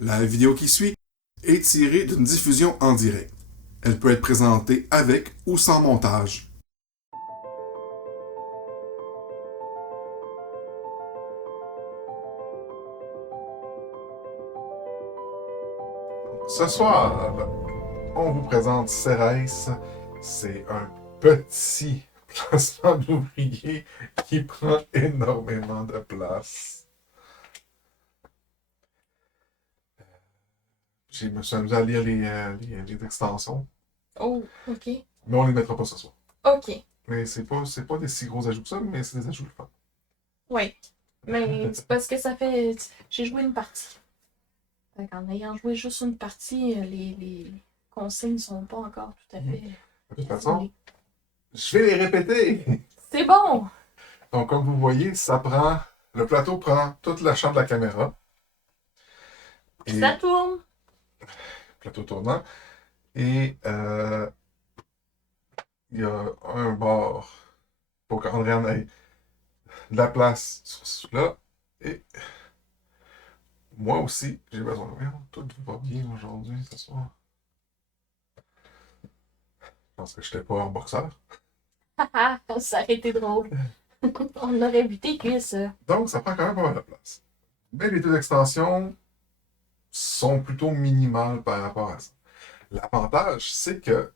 La vidéo qui suit est tirée d'une diffusion en direct. Elle peut être présentée avec ou sans montage. Ce soir, on vous présente Cérès. C'est un petit placement d'ouvrier qui prend énormément de place. Je me suis amusé à lire les extensions, Oh, OK. mais on les mettra pas ce soir. OK. Mais c'est pas des si gros ajouts que ça, mais c'est des ajouts de fun. Ouais. Mais c'est parce que ça fait. J'ai joué une partie. Fait qu'en ayant joué juste une partie, les consignes sont pas encore tout à fait De toute façon, déroulées. je vais les répéter. C'est bon! Donc, comme vous voyez, le plateau prend toute la champ de la caméra. Puis ça Et tourne! plateau tournant. Et il y a un bord pour qu'Andréane ait de la place sur celui-là. Et moi aussi, j'ai besoin de rien. Tout va bien aujourd'hui, ce soir. Je pense que je n'étais pas en boxeur. Haha, ça aurait été drôle. On aurait vu tes cuisses. Donc, ça prend quand même pas mal de place. Mais les deux extensions sont plutôt minimales par rapport à ça. L'avantage, c'est que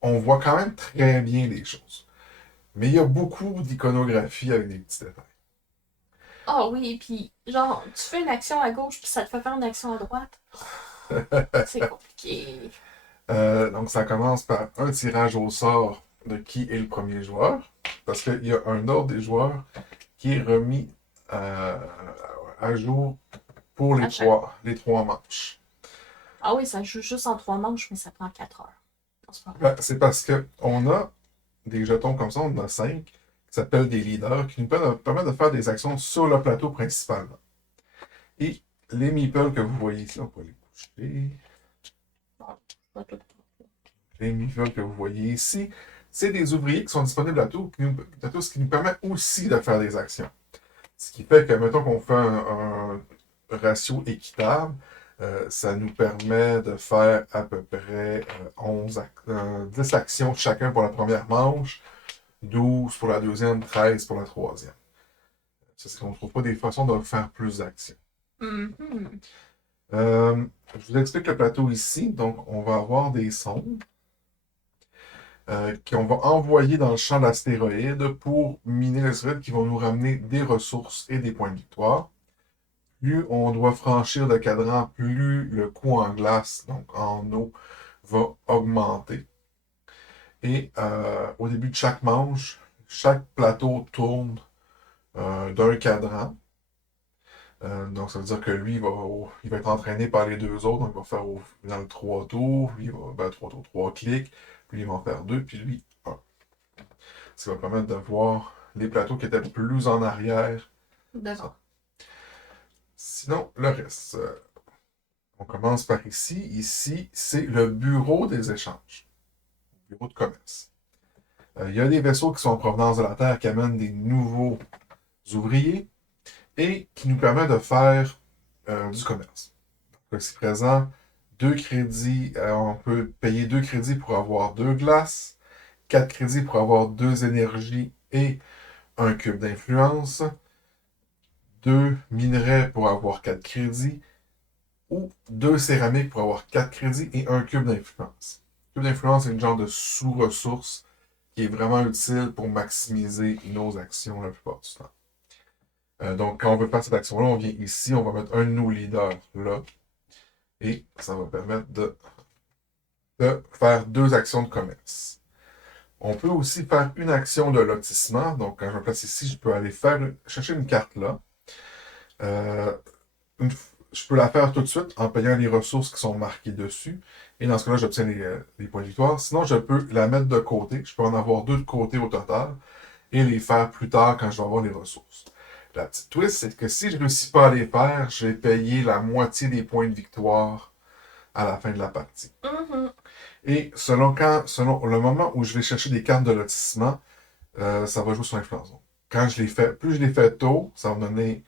on voit quand même très bien les choses. Mais il y a beaucoup d'iconographie avec des petits détails. Ah oui, puis genre, tu fais une action à gauche, puis ça te fait faire une action à droite. C'est compliqué. Donc, ça commence par un tirage au sort de qui est le premier joueur. Parce qu'il y a un ordre des joueurs qui est remis euh, à jour pour À chaque. les trois manches. Ah oui, ça joue juste en 3 manches, mais ça prend 4 heures. C'est pas vrai. C'est parce qu'on a des jetons comme ça, on en a 5, qui s'appellent des leaders, qui nous permettent de faire des actions sur le plateau principal. Et les meeples que vous voyez ici, on peut les coucher. Bon, pas tout. Les meeples que vous voyez ici, c'est des ouvriers qui sont disponibles à tous, ce qui nous permet aussi de faire des actions. Ce qui fait que, mettons qu'on fait un ratio équitable, ça nous permet de faire à peu près 10 actions chacun pour la première manche, 12 pour la deuxième, 13 pour la troisième. C'est qu'on ne trouve pas des façons de faire plus d'actions. Mhm. Euh, je vous explique le plateau ici. Donc, on va avoir des sondes qu'on va envoyer dans le champ d'astéroïdes pour miner l'astéroïde qui vont nous ramener des ressources et des points de victoire. Plus on doit franchir le cadran, plus le coût en glace, donc en eau, va augmenter. Et au début de chaque manche, chaque plateau tourne d'un cadran. Donc ça veut dire que lui, il va être entraîné par les deux autres. Donc il va faire au final 3 tours. Lui, il va, 3 tours, 3 clics. Puis il va en faire 2, puis lui, un. Ça va permettre de voir les plateaux qui étaient plus en arrière. Devant. Ça. Sinon, le reste. On commence par ici. Ici, c'est le bureau des échanges. Bureau de commerce. Il y a des vaisseaux qui sont en provenance de la Terre qui amènent des nouveaux ouvriers et qui nous permettent de faire du commerce. Donc, ici présent, 2 crédits. On peut payer 2 crédits pour avoir 2 glaces, 4 crédits pour avoir 2 énergies et un cube d'influence, 2 minerais pour avoir 4 crédits, ou 2 céramiques pour avoir 4 crédits et un cube d'influence. Le cube d'influence est une genre de sous-ressource qui est vraiment utile pour maximiser nos actions la plupart du temps. Donc, quand on veut faire cette action-là, on vient ici, on va mettre un de nos leaders là, et ça va permettre de faire 2 actions de commerce. On peut aussi faire une action de lotissement. Donc, quand je me place ici, je peux aller chercher une carte là. Euh, je peux la faire tout de suite en payant les ressources qui sont marquées dessus. Et dans ce cas-là, j'obtiens les points de victoire. Sinon, je peux la mettre de côté. Je peux en avoir 2 de côté au total et les faire plus tard quand je vais avoir les ressources. La petite twist, c'est que si je ne réussis pas à les faire, je vais payer la moitié des points de victoire à la fin de la partie. Mhm. Et selon le moment où je vais chercher des cartes de lotissement, ça va jouer sur l'influence. Quand je les fais, plus je les fais tôt, ça va me donner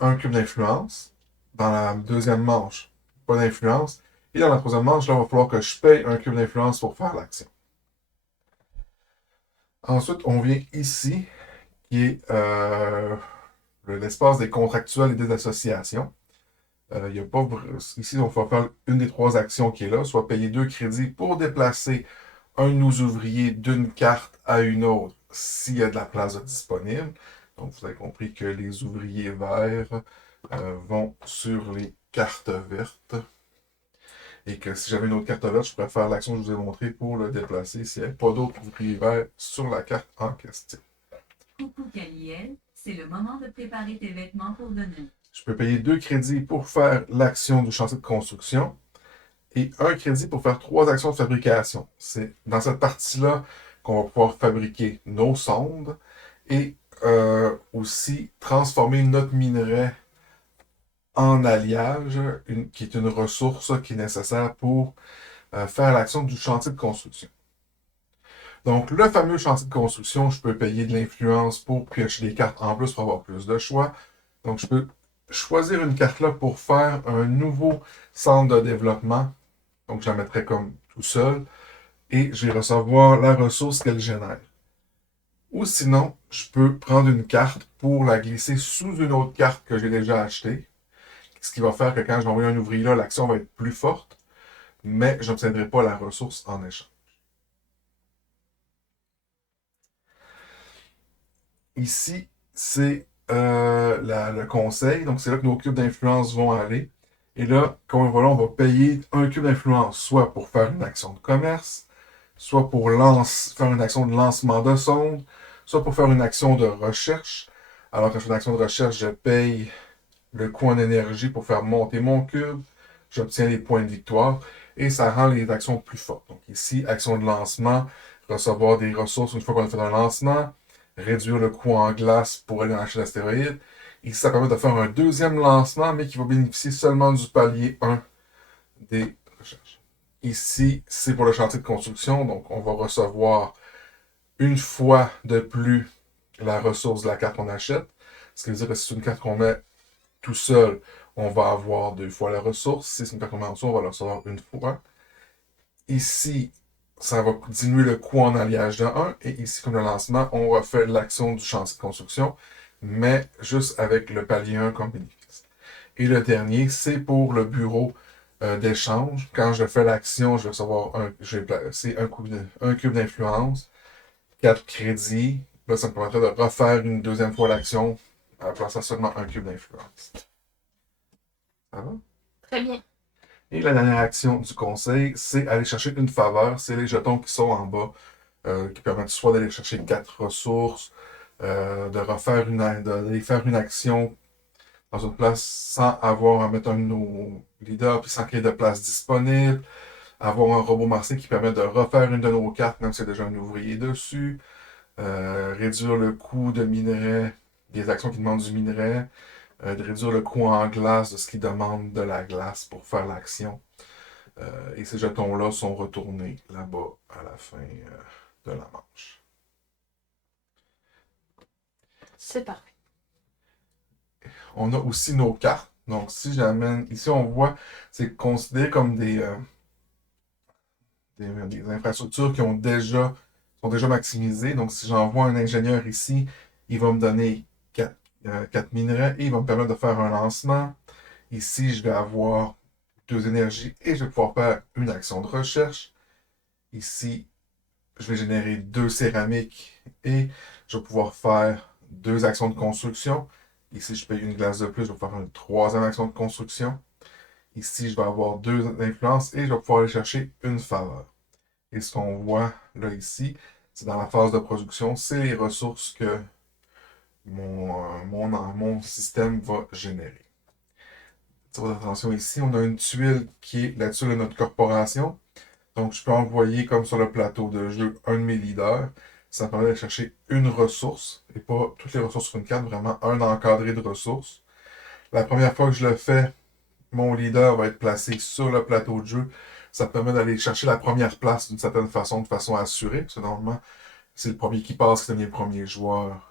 un cube d'influence. dans la deuxième manche, pas d'influence. Et dans la troisième manche, là, il va falloir que je paye un cube d'influence pour faire l'action. Ensuite, on vient ici, qui est l'espace des contractuels et des associations. Il y a pas, ici, on va faire une des trois actions qui est là, soit payer 2 crédits pour déplacer un de nos ouvriers d'une carte à une autre s'il y a de la place disponible. Donc, vous avez compris que les ouvriers verts vont sur les cartes vertes. Et que si j'avais une autre carte verte, je pourrais faire l'action que je vous ai montrée pour le déplacer s'il n'y avait pas d'autres ouvriers verts sur la carte en question. Coucou Kaliel, c'est le moment de préparer tes vêtements pour demain. Je peux payer 2 crédits pour faire l'action du chantier de construction et 1 crédit pour faire 3 actions de fabrication. C'est dans cette partie-là qu'on va pouvoir fabriquer nos sondes et aussi transformer notre minerai en alliage, qui est une ressource qui est nécessaire pour faire l'action du chantier de construction. Donc, le fameux chantier de construction, je peux payer de l'influence pour piocher des cartes en plus pour avoir plus de choix. Donc, je peux choisir une carte là pour faire un nouveau centre de développement. Donc, je la mettrai comme tout seul et je vais recevoir la ressource qu'elle génère. Ou sinon, je peux prendre une carte pour la glisser sous une autre carte que j'ai déjà achetée. Ce qui va faire que quand je vais envoyer un ouvrier là, l'action va être plus forte, mais je n'obtiendrai pas la ressource en échange. Ici, c'est le conseil. Donc, c'est là que nos cubes d'influence vont aller. Et là, quand on va là, on va payer un cube d'influence, soit pour faire une action de commerce, soit pour faire une action de lancement de sonde, soit pour faire une action de recherche. Alors, quand je fais une action de recherche, je paye le coût en énergie pour faire monter mon cube. J'obtiens les points de victoire et ça rend les actions plus fortes. Donc ici, action de lancement, recevoir des ressources une fois qu'on a fait un lancement, réduire le coût en glace pour aller acheter l'astéroïde. Ici, ça permet de faire un deuxième lancement, mais qui va bénéficier seulement du palier 1 des recherches. Ici, c'est pour le chantier de construction, donc on va recevoir une fois de plus la ressource de la carte qu'on achète. Ce qui veut dire que si c'est une carte qu'on met tout seul, on va avoir 2 fois la ressource. Si c'est une carte qu'on met en dessous, on va la recevoir une fois. Ici, ça va diminuer le coût en alliage de 1. Et ici, comme le lancement, on refait l'action du chantier de construction, mais juste avec le palier 1 comme bénéfice. Et le dernier, c'est pour le bureau d'échange. Quand je fais l'action, je vais recevoir un cube d'influence, 4 crédits. Là, ça me permettrait de refaire une deuxième fois l'action en plaçant seulement un cube d'influence. Ça va? Très bien. Et la dernière action du conseil, c'est aller chercher une faveur. C'est les jetons qui sont en bas, qui permettent soit d'aller chercher 4 ressources, d'aller faire une action dans une place sans avoir à mettre un de nos leaders, puis sans qu'il y ait de place disponible, avoir un robot martien qui permet de refaire une de nos cartes, même s'il y a déjà un ouvrier dessus, réduire le coût de minerai, des actions qui demandent du minerai, de réduire le coût en glace de ce qui demande de la glace pour faire l'action. Et ces jetons-là sont retournés là-bas à la fin de la manche. C'est parfait. On a aussi nos cartes. Donc, si j'amène. Ici, on voit, c'est considéré comme des infrastructures qui sont déjà maximisées. Donc, si j'envoie un ingénieur ici, il va me donner 4 minerais et il va me permettre de faire un lancement. Ici, je vais avoir 2 énergies et je vais pouvoir faire une action de recherche. Ici, je vais générer 2 céramiques et je vais pouvoir faire 2 actions de construction. Ici, je paye une glace de plus, je vais faire une troisième action de construction. Ici, je vais avoir 2 influences et je vais pouvoir aller chercher une faveur. Et ce qu'on voit là ici, c'est dans la phase de production, c'est les ressources que mon système va générer. Attention ici, on a une tuile qui est la tuile de notre corporation. Donc, je peux envoyer comme sur le plateau de jeu un de mes leaders. Ça me permet d'aller chercher une ressource, et pas toutes les ressources sur une carte, vraiment un encadré de ressources. La première fois que je le fais, mon leader va être placé sur le plateau de jeu. Ça me permet d'aller chercher la première place d'une certaine façon, de façon assurée. Parce que normalement, c'est le premier qui passe qui devient le premier joueur,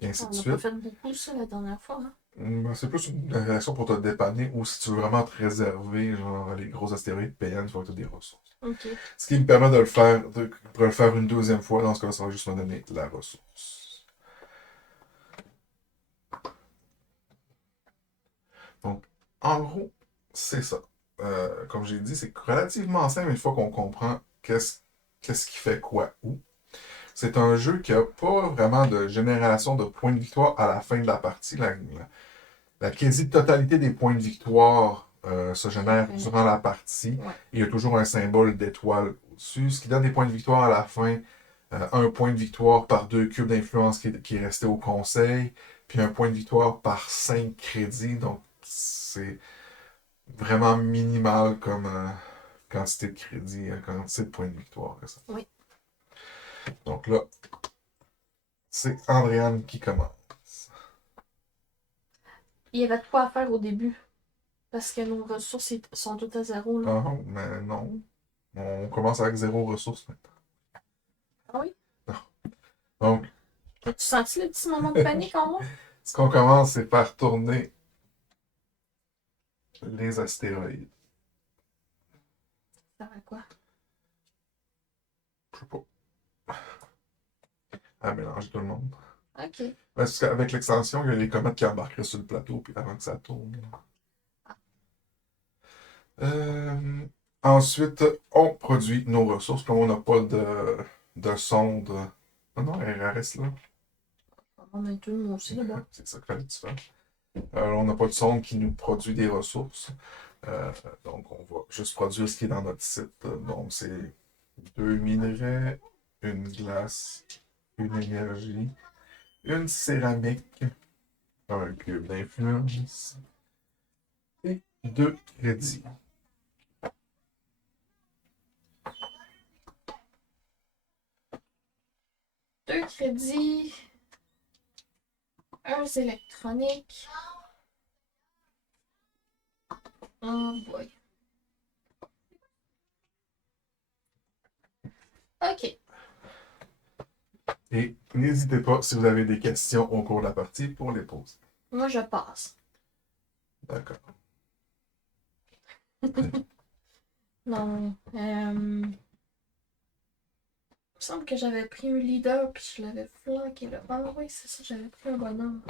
et ainsi On de n'a suite. pas fait beaucoup ça la dernière fois. Hein? C'est plus une réaction pour te dépanner ou si tu veux vraiment te réserver, genre les gros astéroïdes payants, tu vas te des ressources. Ok. Ce qui me permet de le faire, pour le faire une deuxième fois, dans ce cas-là, ça va juste me donner la ressource. Donc, en gros, c'est ça. Comme j'ai dit, c'est relativement simple une fois qu'on comprend qu'est-ce qui fait quoi où. C'est un jeu qui n'a pas vraiment de génération de points de victoire à la fin de la partie. La quasi-totalité des points de victoire se génèrent durant la partie. Ouais. Et il y a toujours un symbole d'étoile au-dessus, ce qui donne des points de victoire à la fin. Un point de victoire par 2 cubes d'influence qui est resté au conseil, puis un point de victoire par 5 crédits. Donc, c'est vraiment minimal comme quantité de crédit, quantité de points de victoire. Ça. Oui. Donc là, c'est Andréane qui commence. Il y avait de quoi à faire au début. Parce que nos ressources sont toutes à zéro, là. Ah, mais non. On commence avec 0 ressources maintenant. Ah oui? Non. Donc, As-tu senti le petit moment de panique en moi? ce qu'on commence, c'est par tourner les astéroïdes. Ça va quoi? Je sais pas. À mélanger tout le monde. Ok. Parce qu'avec l'extension, il y a les comètes qui embarqueraient sur le plateau puis avant que ça tourne. Euh, Ensuite, on produit nos ressources. Comme on n'a pas de sonde. Ah non, elle reste là. On a deux, moi aussi, là-bas. C'est ça qu'il fallait que tu fasses. On n'a pas de sonde qui nous produit des ressources. Donc, on va juste produire ce qui est dans notre site. Donc, c'est 2 minerais, une glace, une énergie, une céramique, un cube d'influence et 2 crédits. Deux crédits. Un électronique. Oh boy. Ok. Et n'hésitez pas, si vous avez des questions au cours de la partie, pour les poser. Moi, je passe. D'accord. Non. Il me semble que j'avais pris un leader puis je l'avais flanqué là. Ah oui, c'est ça, j'avais pris un bonhomme.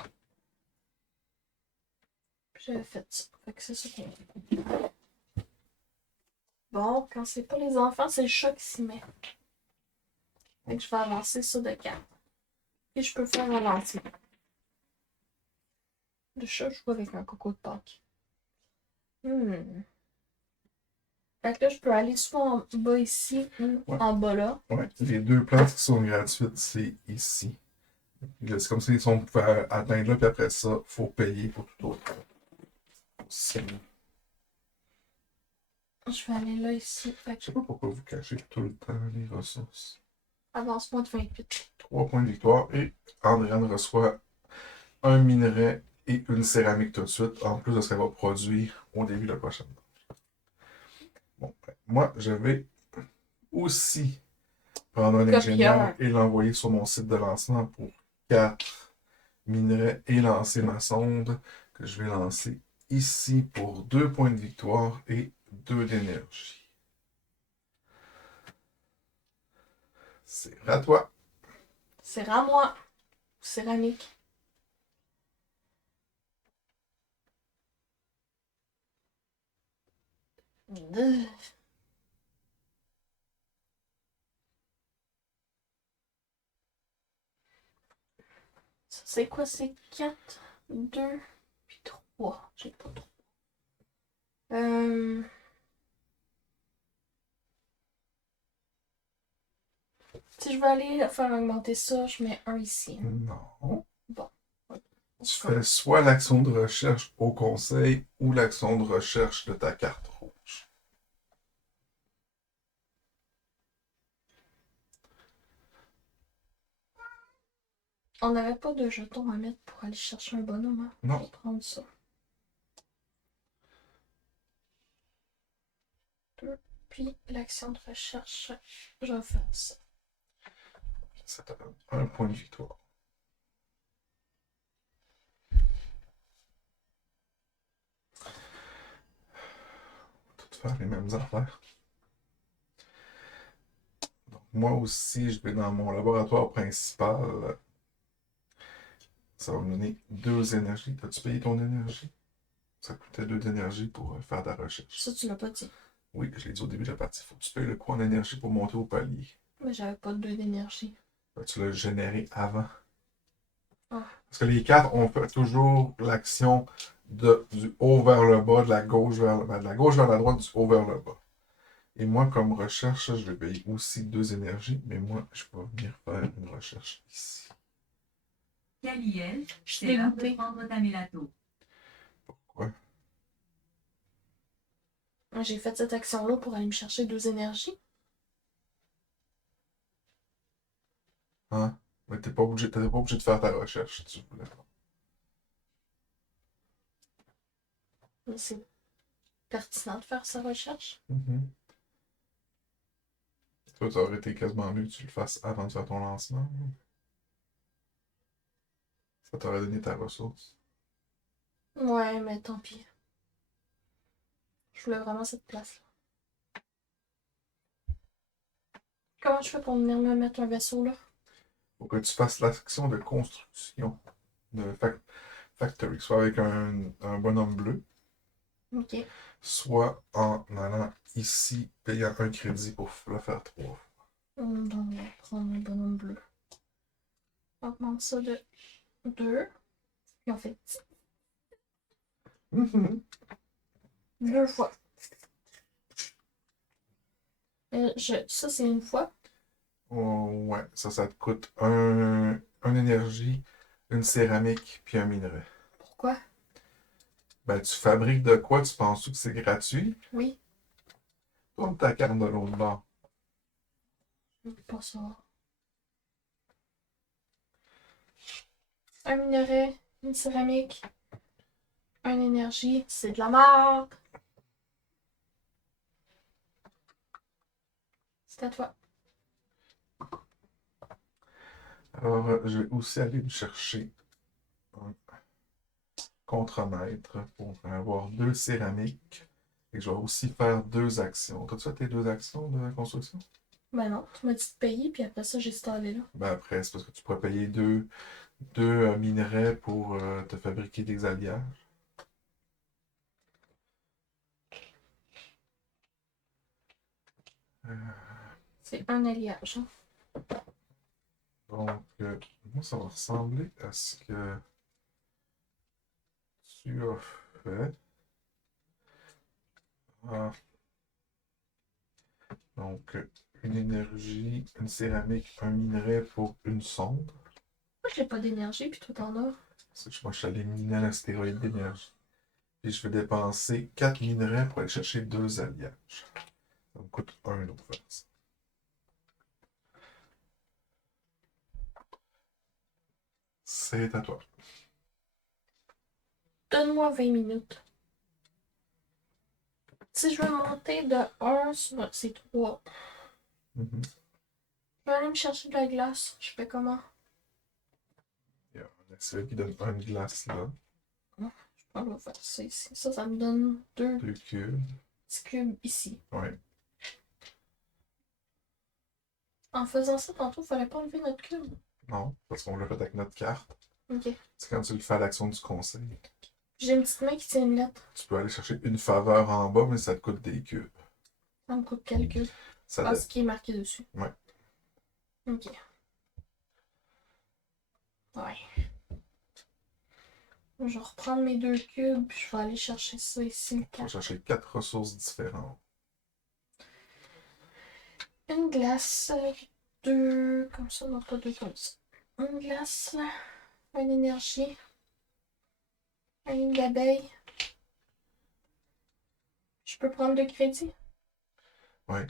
Puis j'avais fait ça. Fait que c'est ça qu'on fait. Bon, quand c'est pas les enfants, c'est le chat qui s'y met. Fait que je vais avancer ça de 4. Puis je peux faire un lancement. Le chat joue avec un coco de Pâques. Fait que là, je peux aller soit en bas ici ou Ouais. en bas là. Ouais. Les 2 places qui sont gratuites, c'est ici. C'est comme si on pouvait atteindre là, puis après ça, il faut payer pour tout autre. Je vais aller là ici. Fait Je que sais pas pourquoi vous cachez tout le temps les ressources. avance-moi de 28. 3 points de victoire et Andréane reçoit un minerai et une céramique tout de suite, en plus de ce qu'elle va produire au début de la prochaine. Bon, ben, moi, je vais aussi prendre un ingénieur et l'envoyer sur mon site de lancement pour 4 minerais et lancer ma sonde que je vais lancer ici pour 2 points de victoire et 2 d'énergie. C'est à toi. C'est à moi. Céramique. C'est quoi? C'est 4, 2, puis 3. J'ai pas 3. Si je veux aller faire augmenter ça, je mets 1 ici. Non. Bon. Tu fais soit l'action de recherche au conseil ou l'action de recherche de ta carte rouge. On n'avait pas de jetons à mettre pour aller chercher un bonhomme. Hein? Non. Je vais prendre ça. 2. Puis l'action de recherche, je vais faire ça. Ça te donne un point de victoire. faire les mêmes affaires. Donc, moi aussi, je vais dans mon laboratoire principal. Ça va me donner 2 énergies. As-tu payé ton énergie? Ça coûtait 2 d'énergie pour faire ta recherche. Ça, tu l'as pas dit. Oui, je l'ai dit au début de la partie. Faut que tu payes le coût en énergie pour monter au palier. Mais j'avais pas 2 d'énergie. Ben, tu l'as généré avant. Ah. Parce que les 4, on fait toujours l'action du haut vers le bas, de la gauche vers de la gauche vers la droite, du haut vers le bas. Et moi, comme recherche, je vais payer aussi 2 énergies, mais moi, je peux venir faire une recherche ici. Kaliel, Je suis c'est l'heure de dégoûtée. prendre ta mélato. Pourquoi? J'ai fait cette action-là pour aller me chercher 2 énergies. Hein? Mais t'étais pas obligé de faire ta recherche si tu voulais. Mais c'est pertinent de faire sa recherche. Mhm. Toi, ça aurait été quasiment mieux que tu le fasses avant de faire ton lancement. Ça t'aurait donné ta ressource. Ouais, mais tant pis. Je voulais vraiment cette place-là. Comment je fais pour venir me mettre un vaisseau là? Faut que tu fasses l'action de construction de factory, soit avec un bonhomme bleu, Ok. soit en allant ici, payant un crédit pour le faire 3 fois. Donc, on va prendre un bonhomme bleu. On augmente ça de 2. Puis on fait Mhm. 2 fois. Ça, c'est une fois. Oh, ouais, ça te coûte un énergie, une céramique, puis un minerai. Pourquoi? Ben, tu fabriques de quoi? Tu penses que c'est gratuit? Oui. Tourne ta carte de l'autre bord. Pas ça. Un minerai, une céramique, une énergie. C'est de la merde. C'est à toi. Alors, je vais aussi aller me chercher un contremaître pour avoir 2 céramiques. Et je vais aussi faire 2 actions. T'as-tu fait tes 2 actions de construction? Ben non, tu m'as dit de payer, puis après ça, j'ai installé là. Ben après, c'est parce que tu pourrais payer 2 minerais pour te fabriquer des alliages. Euh, C'est un alliage. Hein. donc, moi, ça va ressembler à ce que tu as fait. Ah, donc, une énergie, une céramique, un minerai pour une sonde. Moi, j'ai pas d'énergie, puis toi, t'en as. Moi, je suis allé miner un astéroïde d'énergie. Puis je vais dépenser 4 minerais pour aller chercher 2 alliages. Ça me coûte 1 autre faire ça. C'est à toi. Donne-moi 20 minutes. Si je veux monter de 1, c'est 3. Mhm. Je vais aller me chercher de la glace. Je fais comment? Il y a un astéroïde qui donne 1 glace là. On va faire ça ici. Ça me donne 2 2 cubes. petits cubes ici. Ouais. En faisant ça, tantôt, il fallait pas enlever notre cube. Non, parce qu'on l'a fait avec notre carte. Ok. C'est quand tu le fais à l'action du conseil. J'ai une petite main qui tient une lettre. Tu peux aller chercher une faveur en bas, mais ça te coûte des cubes. Ça me coûte quel cube? Ça Ah, dépend. ce qui est marqué dessus. Ouais. Ok. Ouais. Je vais reprendre mes 2 cubes, puis je vais aller chercher ça ici. Tu vas chercher 4 ressources différentes. Une glace, 2, comme ça, non pas 2 comme ça. Une glace, une énergie, une ligne d'abeille. Je peux prendre 2 crédits? Ouais.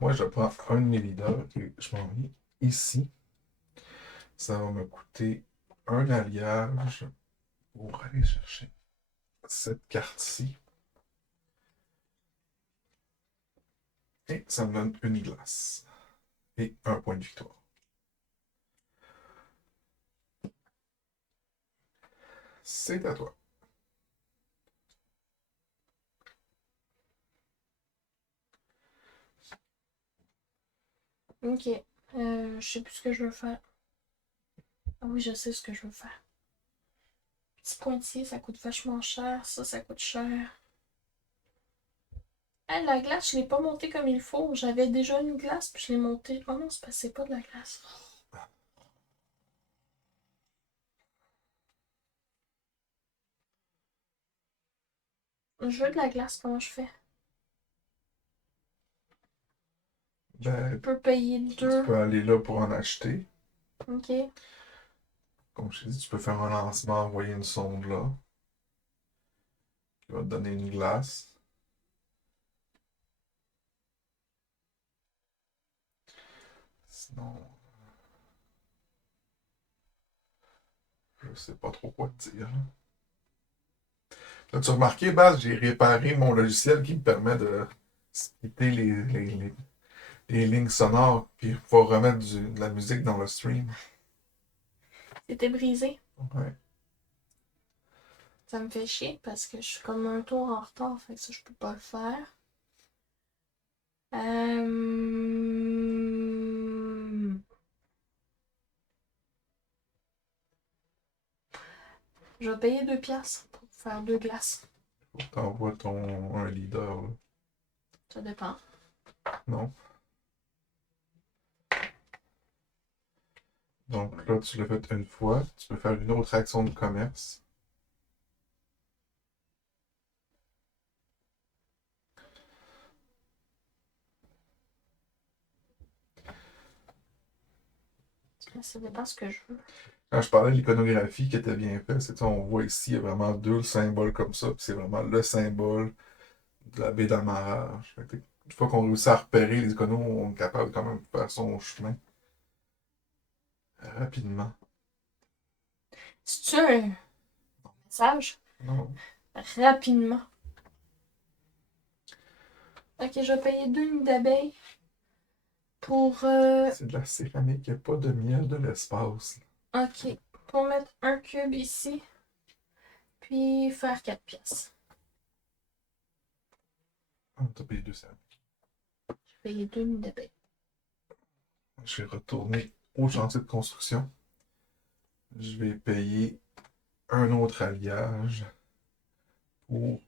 Moi, je prends un de mes leaders et je m'en viens ici. Ça va me coûter un alliage pour aller chercher cette carte-ci. Et ça me donne une glace. Et un point de victoire. C'est à toi. Ok. Je sais plus ce que je veux faire. Ah oui, je sais ce que je veux faire. Petit pointillé, ça coûte vachement cher. Ça coûte cher. Ah, la glace, je l'ai pas montée comme il faut. J'avais déjà une glace, puis je l'ai montée. Oh non, c'est parce que c'est pas de la glace. Je veux de la glace, comment je fais? Je Ben, peux payer tu 2. peux aller là pour en acheter. Ok. Comme je t'ai dit, tu peux faire un lancement, envoyer une sonde là, qui va te donner une glace. Sinon, je sais pas trop quoi te dire. As-tu remarqué, Baz, j'ai réparé mon logiciel qui me permet de splitter les lignes sonores puis pouvoir remettre de la musique dans le stream. C'était brisé. Ouais. Ça me fait chier parce que je suis comme un tour en retard, fait que ça, je peux pas le faire. Je vais payer 2 piastres pour faire 2 glaces. Faut que t'envoies un leader, là. Ça dépend. Non? Donc là, tu l'as fait une fois. Tu peux faire une autre action de commerce. Ça dépend ce que je veux. Quand je parlais de l'iconographie qui était bien faite, c'est on voit ici, il y a vraiment deux symboles comme ça, puis c'est vraiment le symbole de la baie d'amarrage. Fait que une fois qu'on réussit à repérer les iconos, on est capable quand même de faire son chemin rapidement. C'est-tu un message? Non, Rapidement. Ok, je vais payer 2 nids d'abeilles pour. c'est de la céramique, il n'y a pas de miel de l'espace. Ok. Pour mettre un cube ici. Puis faire 4 pièces. Ah, t'as payé 200. J'ai payé 2 nids d'abeilles. Je vais retourner au chantier de construction. Je vais payer un autre alliage pour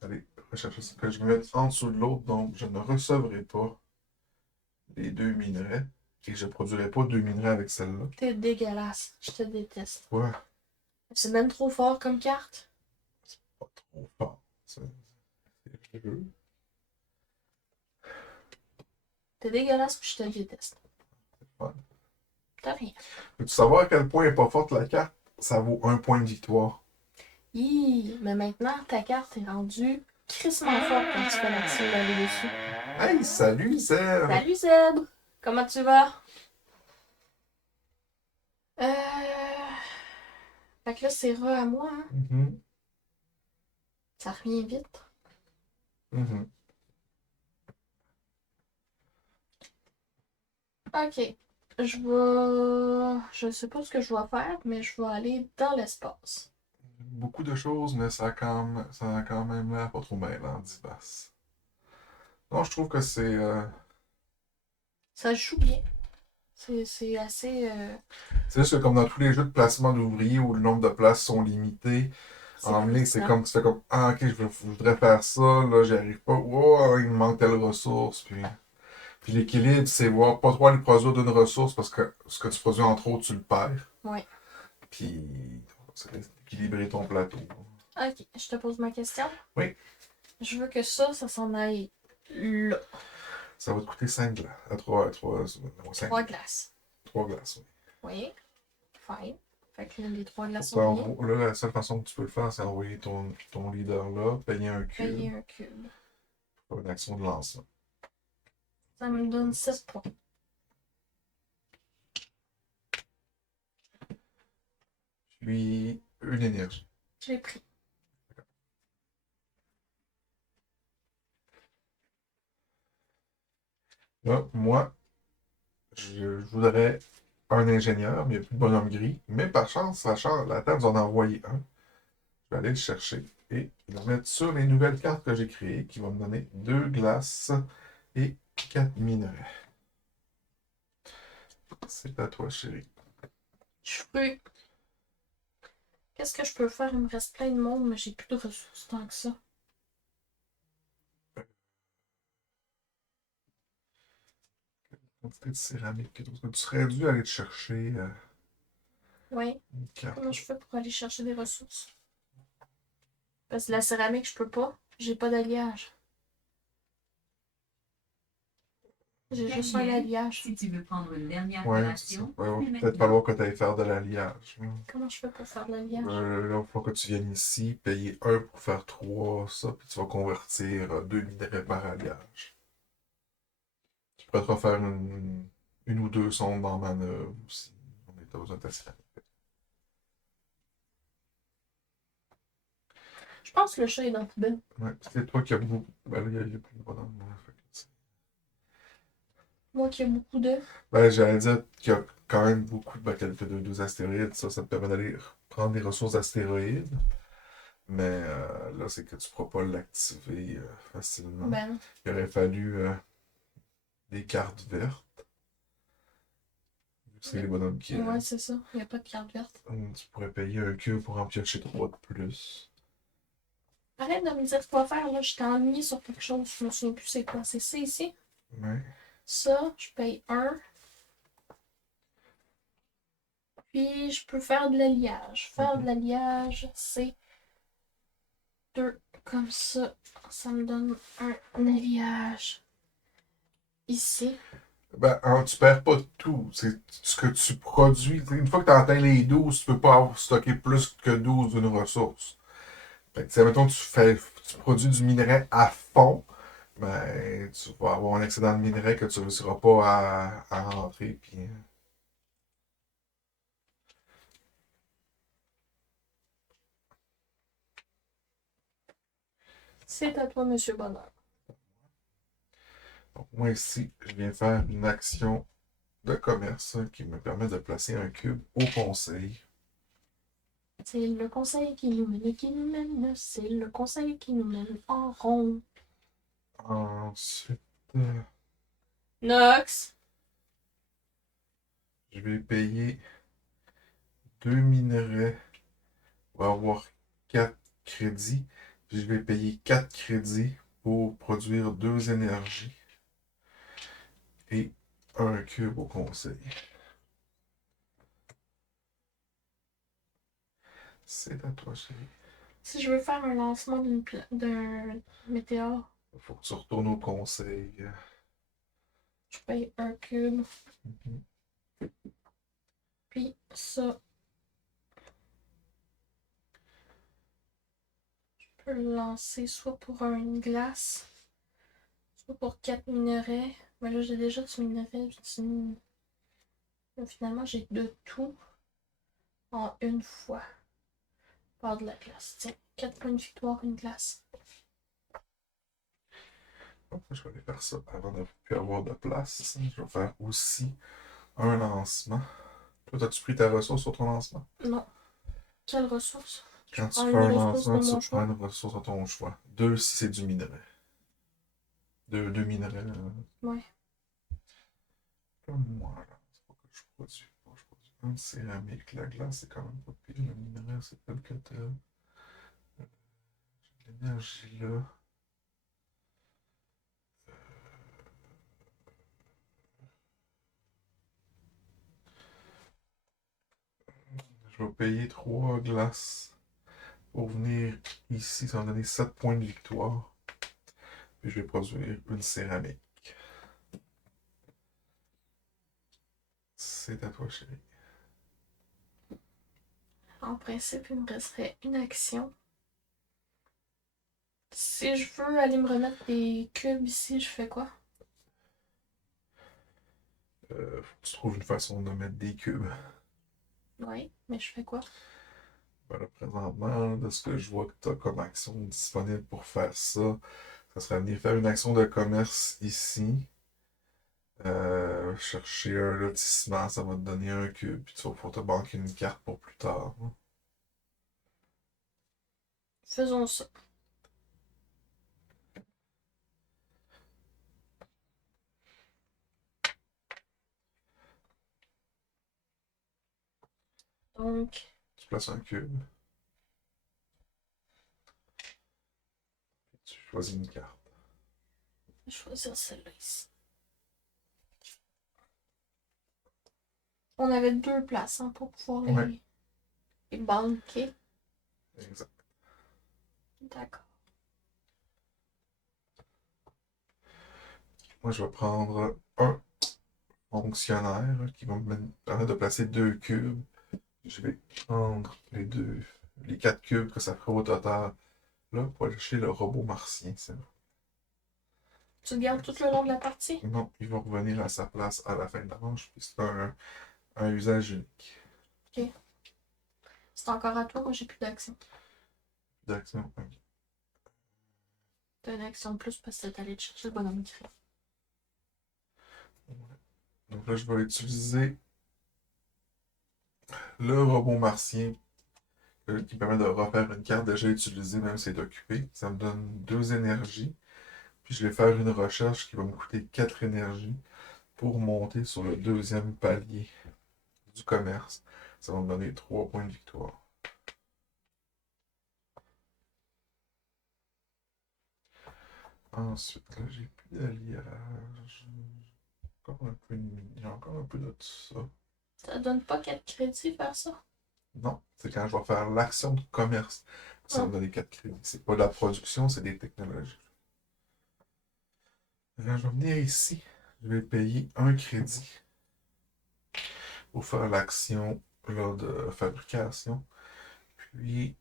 aller rechercher ce que je vais mettre en dessous de l'autre, donc je ne recevrai pas les deux minerais et je ne produirai pas deux minerais avec celle-là. T'es dégueulasse. Je te déteste. Ouais, C'est même trop fort comme carte. pas trop fort. C'est jeu. T'es dégueulasse puis je te déteste. Fun. T'as rien. Veux-tu savoir à quel point elle est pas forte la carte? Ça vaut un point de victoire. Hi, mais maintenant, ta carte est rendue crissement forte quand tu fais l'action d'aller dessus. Hey, salut Zeb! Salut Zeb! Comment tu vas? Fait que là, c'est à moi, hein? Mhm, Ça revient vite. mhm. Ok. Je sais pas ce que je vais faire, mais je vais aller dans l'espace. Beaucoup de choses, mais ça a quand même l'air pas trop mêlant, dit Bass. Non, je trouve que c'est. Ça se joue bien. C'est assez. C'est juste que comme dans tous les jeux de placement d'ouvriers où le nombre de places sont limitées, C'est en ligne, c'est frustrant. comme tu fais comme ah ok, je voudrais faire ça, là, j'y arrive pas. Oh, il me manque telle ressource. Puis l'équilibre, c'est voir pas trop aller produire d'une ressource parce que ce que tu produis entre autres, tu le perds. Ouais. Puis c'est d'équilibrer ton plateau. Ok, je te pose ma question. Oui. Je veux que ça s'en aille là. Ça va te coûter 5 glaces. 3 3 glaces. 3 glaces, oui. Oui. Fine. Fait que là, les 3 glaces sont bien. Là, la seule façon que tu peux le faire, c'est envoyer ton leader là, payer un Payer cube, un cube. pour une action de lancement. Ça me donne 7 points. Puis une énergie. Je l'ai pris. Là, moi, je voudrais un ingénieur, mais il n'y a plus de bonhomme gris. Mais par chance, la table nous en a envoyé un. Je vais aller le chercher et le mettre sur les nouvelles cartes que j'ai créées, qui vont me donner 2 glaces et 4 minerais. C'est à toi, chérie. Je peux. Qu'est-ce que je peux faire? Il me reste plein de monde, mais j'ai plus de ressources tant que ça. Quantité de céramique. Est-ce que tu serais dû aller te chercher Ouais. une carte? Comment je fais pour aller chercher des ressources? Parce que la céramique, je peux pas. J'ai pas d'alliage. J'ai juste un Daniel, alliage. si tu veux prendre une dernière Ouais, c'est ça. collation, Ouais, va c'est peut-être maintenant. falloir que tu ailles faire de l'alliage. Comment je fais pour faire de l'alliage? Là, il faut que tu viennes ici, payer 1 pour faire 3, ça, puis tu vas convertir 2 minerais par alliage. Tu pourrais te refaire une ou deux sondes dans manœuvre si on est besoin de ta céramique. Je pense que le chat est dans la poubelle. Ouais, c'est toi qui as beaucoup. Ben là, il y a plus de bonhomme. Fait que Moi qui ai beaucoup de. ben, j'allais dire qu'il y a quand même beaucoup quelques deux astéroïdes. Ça te permet d'aller prendre des ressources d'astéroïdes. Mais là, c'est que tu ne pourras pas l'activer facilement. Ben, Il aurait fallu des cartes vertes. C'est les bonhommes qui. ouais, c'est ça. Il n'y a pas de carte verte. Tu pourrais payer un cube pour en piocher 3 de plus. Arrête de me dire quoi faire, là. Je t'ai ennuyé sur quelque chose. Je me souviens plus c'est quoi. C'est ça ici. Ouais. Ça, je paye 1. Puis, je peux faire de l'alliage. Faire de l'alliage, c'est 2. Comme ça, ça me donne un alliage. Ici. Ben, tu perds pas tout. C'est ce que tu produis. Une fois que tu as atteint les 12, tu peux pas stocker plus que 12 d'une ressource. Fait que, mettons, tu produis du minerai à fond, ben, tu vas avoir un excédent de minerai que tu ne réussiras pas à rentrer. Puis, C'est à toi, Monsieur Bonheur. donc, moi, ici, je viens faire une action de commerce qui me permet de placer un cube au conseil. C'est le conseil qui nous mène. C'est le conseil qui nous mène en rond. Ensuite, Nox! je vais payer 2 minerais pour avoir 4 crédits. Puis je vais payer 4 crédits pour produire 2 énergies et un cube au conseil. C'est à toi, chérie. Si je veux faire un lancement d'un météore, Il faut que tu retournes au conseil. je paye un cube. Mhm. Puis ça, je peux le lancer soit pour une glace, soit pour 4 minerais. Mais là, j'ai déjà du minerai. Finalement, j'ai de tout en une fois. Pas de la glace. Tiens, 4 points de victoire, une glace. Donc, je vais aller faire ça avant de ne plus avoir de place. Je vais faire aussi un lancement. Toi, as-tu pris ta ressource sur ton lancement? Non. Quelle ressource? Quand tu prends fais une un ressource lancement, de mon tu prends choix. une ressource à ton choix. 2 si c'est du minerai. Deux minerais. Ouais. Comme moi, là. C'est pas que je produis. Bon, je produis un de céramique. La glace, c'est quand même pas pire. Le minerai, c'est quelque chose. J'ai de l'énergie là. Je vais payer 3 glaces pour venir ici. Ça va me donner 7 points de victoire. Puis je vais produire une céramique. C'est à toi, chérie. En principe, il me resterait une action. Si je veux aller me remettre des cubes ici, je fais quoi? Faut que tu trouves une façon de mettre des cubes. Oui, mais je fais quoi? Voilà, présentement, de ce que je vois que tu as comme action disponible pour faire ça, ça serait venir faire une action de commerce ici. Chercher un lotissement, ça va te donner un cube, puis tu vas pouvoir te banquer une carte pour plus tard. Faisons ça. Donc, Tu places un cube. Tu choisis une carte. je vais choisir celle-là ici. On avait 2 places hein, pour pouvoir Ouais. les banquer. Exact. D'accord. Moi, je vais prendre un fonctionnaire qui va me permettre de placer 2 cubes. Je vais prendre les 4 cubes que ça fera au total. Là, pour aller chercher le robot martien, c'est bon. Tu le gardes tout le long de la partie? Non, il va revenir à sa place à la fin de la manche, puis c'est un usage unique. Ok. C'est encore à toi, moi j'ai plus d'action. D'action. Ok. T'as une action de plus parce que t'es allé te chercher le bonhomme gris. Donc là, je vais utiliser le robot martien qui permet de refaire une carte déjà utilisée, même si elle est occupée. Ça me donne 2 énergies. Puis je vais faire une recherche qui va me coûter 4 énergies pour monter sur le 2e palier du commerce. Ça va me donner 3 points de victoire. Ensuite, là, j'ai plus d'alliage. Il y a encore un peu de tout ça. Ça donne pas 4 crédits faire ça? Non, c'est quand je vais faire l'action de commerce. Ça va me donner 4 crédits. C'est pas de la production, c'est des technologies. Quand je vais venir ici, je vais payer un crédit pour faire l'action là, de fabrication. Puis,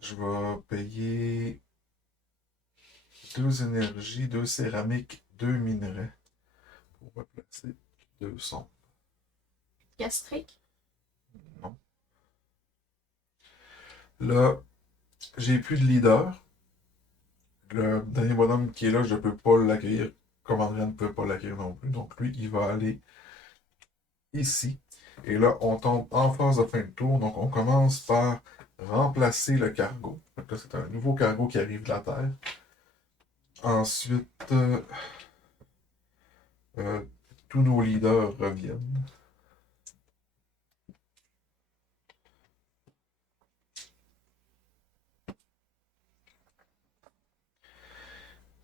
je vais payer 2 énergies, 2 céramiques, 2 minerais pour replacer 2 sons. Gastrique? Non. Là, j'ai plus de leader. Le dernier bonhomme qui est là, je ne peux pas l'accueillir. Comme Andrea ne peut pas l'accueillir non plus. Donc lui, il va aller ici. Et là, on tombe en phase de fin de tour. Donc on commence par remplacer le cargo. Donc là, c'est un nouveau cargo qui arrive de la Terre. Ensuite, euh, tous nos leaders reviennent.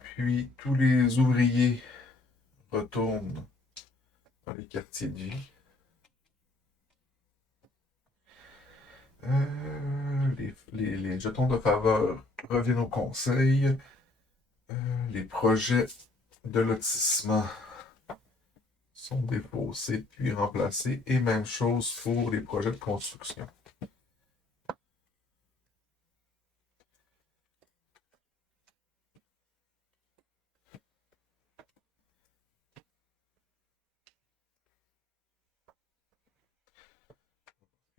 Puis tous les ouvriers retournent dans les quartiers de vie. Les jetons de faveur reviennent au conseil. Les projets de lotissement sont défaussés puis remplacés. Et même chose pour les projets de construction.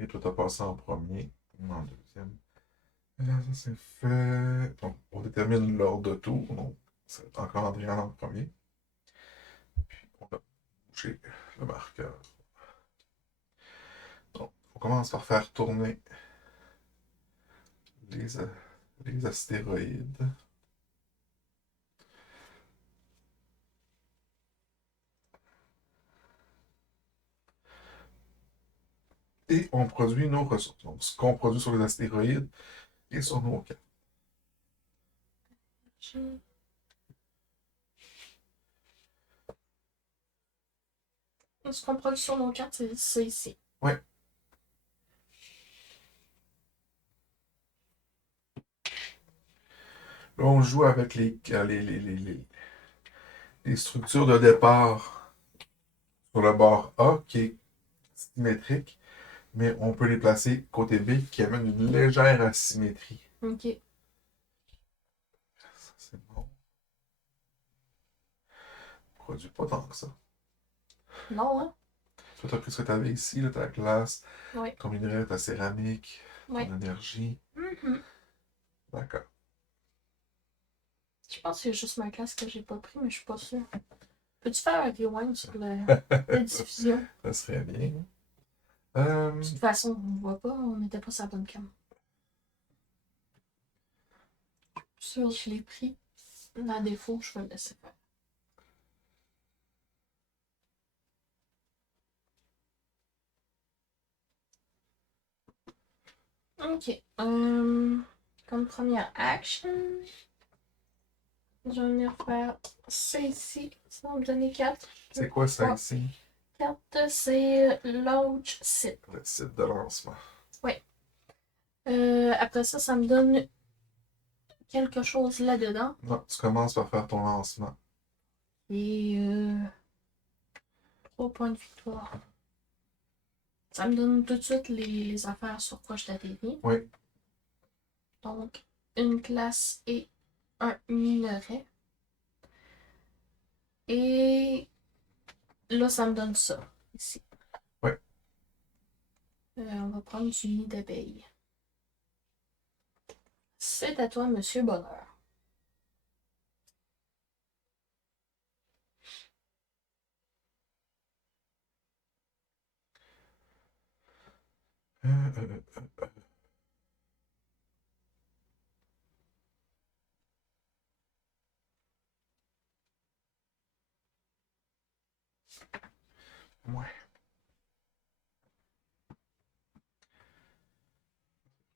Et tout a passé en premier, en deuxième. Là, ça c'est fait. Donc, on détermine l'ordre de tour. Donc, c'est encore Andréane en premier. Puis, on a bougé le marqueur. Donc, on commence par faire tourner les, les astéroïdes. Et on produit nos ressources. Donc, ce qu'on produit sur les astéroïdes et sur nos cartes. Ce qu'on produit sur nos cartes, c'est ici. Ouais. Là, on joue avec les structures de départ sur le bord A qui est symétrique, mais on peut les placer côté B qui amène une légère asymétrie. Ok. Ça, c'est bon. Produit pas tant que ça. Non, hein? Toi, t'as pris ce que t'avais ici, là, ta glace, Oui. ton minerai, ta céramique, Oui. ton énergie. D'accord. Je pense qu'il y a juste ma classe que j'ai pas pris, mais je suis pas sûre. Peux-tu faire un rewind sur la diffusion? Ça serait bien. De toute façon, on voit pas, on n'était pas sur la bonne cam. Sûr, je l'ai pris. À défaut, je vais le laisser faire. Ok. Comme première action, je vais venir faire ça ici. Ça va me donner 4. C'est quoi ça ici? 4, c'est launch site. Le site de lancement. Après ça, ça me donne quelque chose là-dedans. Non, tu commences par faire ton lancement. Et 3 points de victoire. Ça me donne tout de suite les affaires sur quoi je t'atterris. Oui. Donc, une classe et un minerai. Et là, ça me donne ça, ici. Oui. On va prendre du nid d'abeille. C'est à toi, Monsieur Bonheur. Euh, euh, euh, ouais.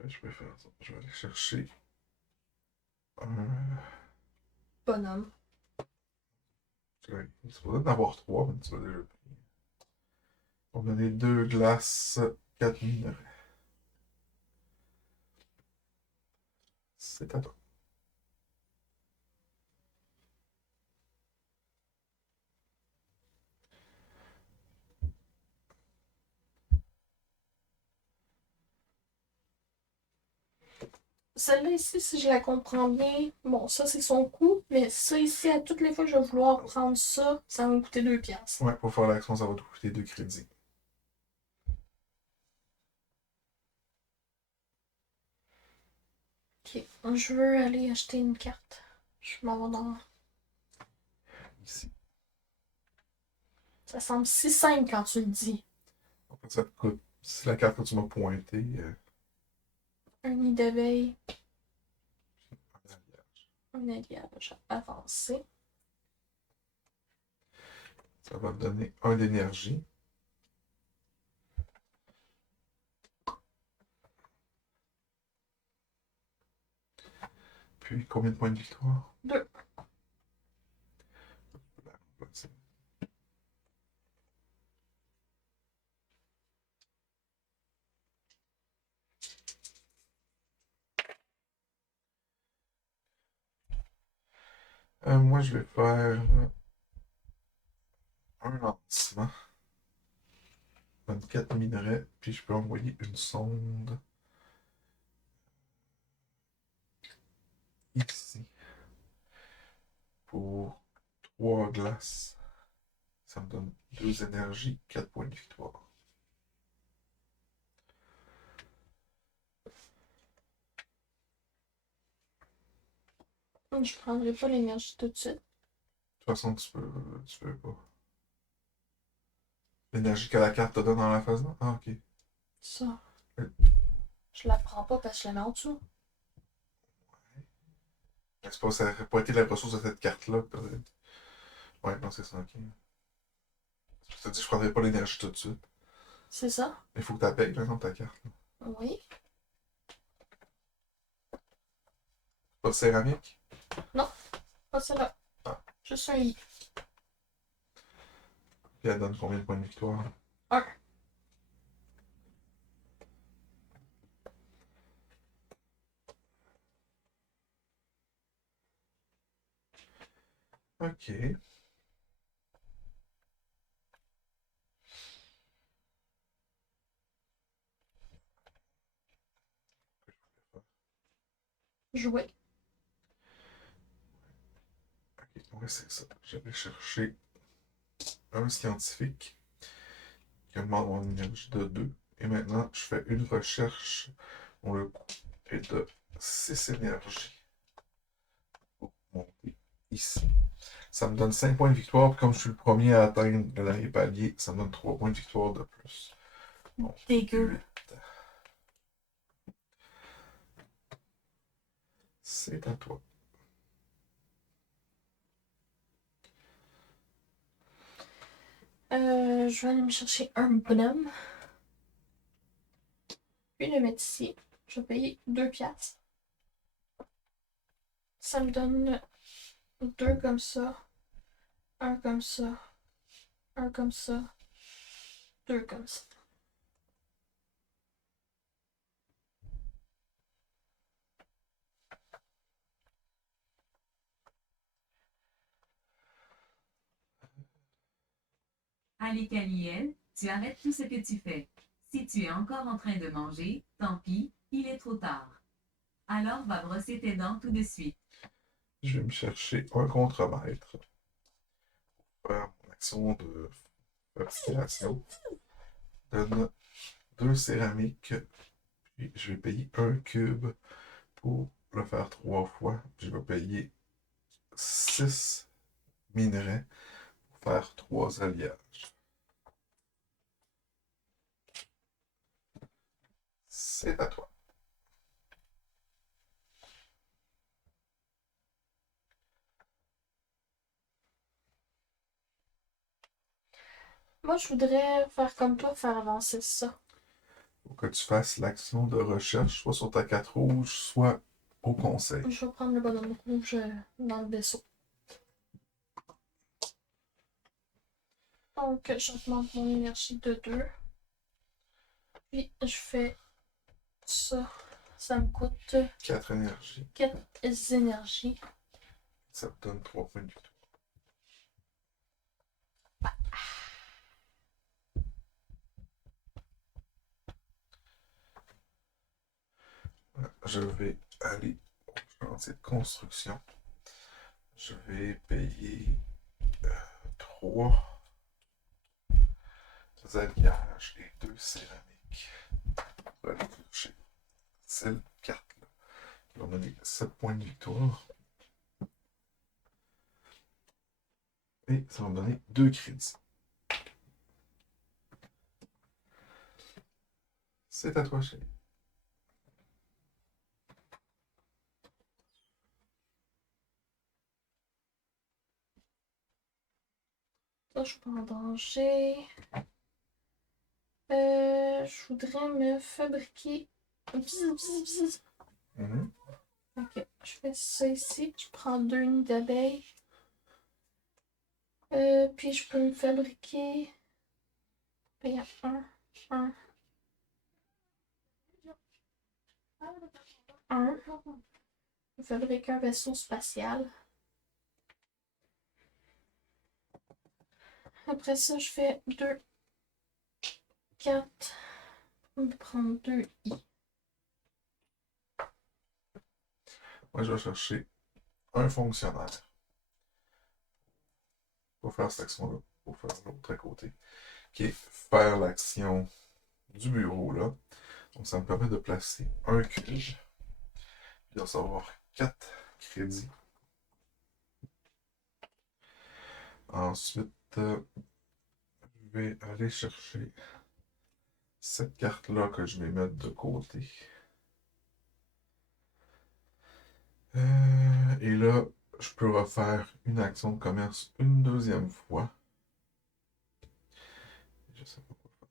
Je vais faire ça. Je vais aller chercher un. Bonhomme. Il faudrait en avoir 3, mais tu vas déjà pris. On va donner 2 glaces, 4 minerais. C'est à toi. Celle-là ici, si je la comprends bien, bon, ça c'est son coût, mais ça ici, à toutes les fois que je vais vouloir prendre ça, ça va me coûter 2 piastres. Ouais, pour faire l'action, ça va te coûter 2 crédits. Ok, je veux aller acheter une carte. Je m'en vais dans. Ici. Ça semble si simple quand tu le dis. En fait, ça te coûte. C'est la carte que tu m'as pointée. Un nid d'abeille, Un alliage. un alliage avancé. Ça va te donner 1 d'énergie. Puis combien de points de victoire? 2. Moi, je vais faire un lancement. 24 minerais, puis je peux envoyer une sonde ici pour 3 glaces. Ça me donne 2 énergies, 4 points de victoire. Je prendrai pas l'énergie tout de suite. De toute façon, tu peux pas. L'énergie que la carte te donne dans la phase 1? Ah, ok. Ça. Oui. Je la prends pas parce que je la mets en dessous. Mais c'est pas, ça n'aurait pas été la ressource de cette carte-là que t'aurais. Ouais, non, c'est ça, ok. Je te dis, je prendrais pas l'énergie tout de suite. C'est ça? Mais il faut que tu payes, par exemple, ta carte. Oui. Pas de céramique? Non, pas celle-là. Ah. Juste un i. Puis elle donne combien de points de victoire? 1. Ok. Jouer. Ok, ouais, c'est ça. J'avais cherché un scientifique qui augmente mon énergie de 2. Et maintenant, je fais une recherche dont le coût est de 6 énergies. Pour monter ici. Ça me donne 5 points de victoire, puis comme je suis le premier à atteindre le dernier palier, ça me donne 3 points de victoire de plus. Donc, Dégueu. 8. C'est à toi. Je vais aller me chercher un bonhomme. Puis le mettre ici. Je vais payer 2 piastres. Ça me donne 2 comme ça, un comme ça, un comme ça, 2 comme ça. Allez, Kaliel, tu arrêtes tout ce que tu fais. Si tu es encore en train de manger, tant pis, il est trop tard. Alors va brosser tes dents tout de suite. Je vais me chercher un contremaître pour faire mon action de fabrication. Donne 2 céramiques. Puis je vais payer un cube pour le faire 3 fois. Puis je vais payer 6 minerais pour faire 3 alliages. C'est à toi. Moi, je voudrais faire comme toi, faire avancer ça. Faut que tu fasses l'action de recherche, soit sur ta carte rouge, soit au conseil. Je vais prendre le bonhomme rouge dans le vaisseau. Donc, j'augmente mon énergie de 2. Puis, je fais ça. Ça me coûte 4 énergies. 4 énergies. Ça te donne 3 points de victoire. Je vais aller au chantier de construction. Je vais payer 3 alliages et 2 céramiques pour aller chercher cette carte-là qui va me donner 7 points de victoire. Et ça va me donner 2 crédits. C'est à toi, chérie. Ça, je suis pas en danger. Je voudrais me fabriquer. Mhm. Ok, je fais ça ici. Je prends 2 nids d'abeilles. Puis je peux me fabriquer. Il y a un. Je vais fabriquer un vaisseau spatial. Après ça, je fais 2, 4. On va prendre 2 i. Moi, je vais chercher un fonctionnaire pour faire cette action-là, pour faire l'autre à côté, qui est faire l'action du bureau là. Donc, ça me permet de placer un cube, puis de recevoir 4 crédits. Ensuite, je vais aller chercher cette carte-là que je vais mettre de côté. Et là, je peux refaire une action de commerce une deuxième fois. Je sais pas quoi faire.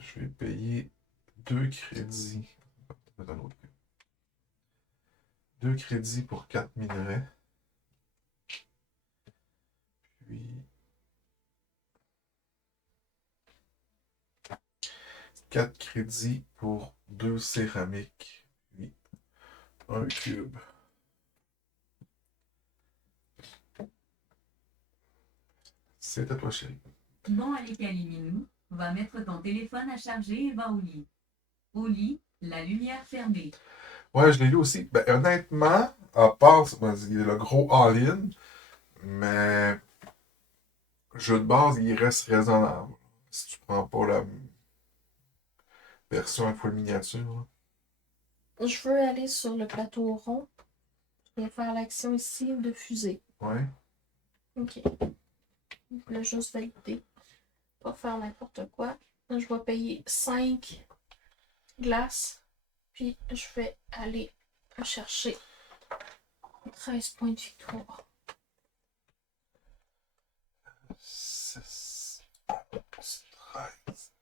Je vais payer 2 crédits. Mettre un autre. 2 crédits pour 4 minerais. Puis 4 crédits pour 2 céramiques. Puis un cube. C'est à toi, chérie. Bon, allez, Kaliminou, va mettre ton téléphone à charger et va au lit. Au lit, la lumière fermée. Ouais, je l'ai lu aussi. Ben, honnêtement, à part, il y a le gros all-in, mais jeu de base, il reste raisonnable. Si tu prends pas la version à fois miniature. Je veux aller sur le plateau rond et faire l'action ici de fusée. Ouais. Ok. Là, juste valider. Pas faire n'importe quoi. Là, je vais payer 5 glaces. Puis je vais aller chercher 13 points de victoire. 6, 13.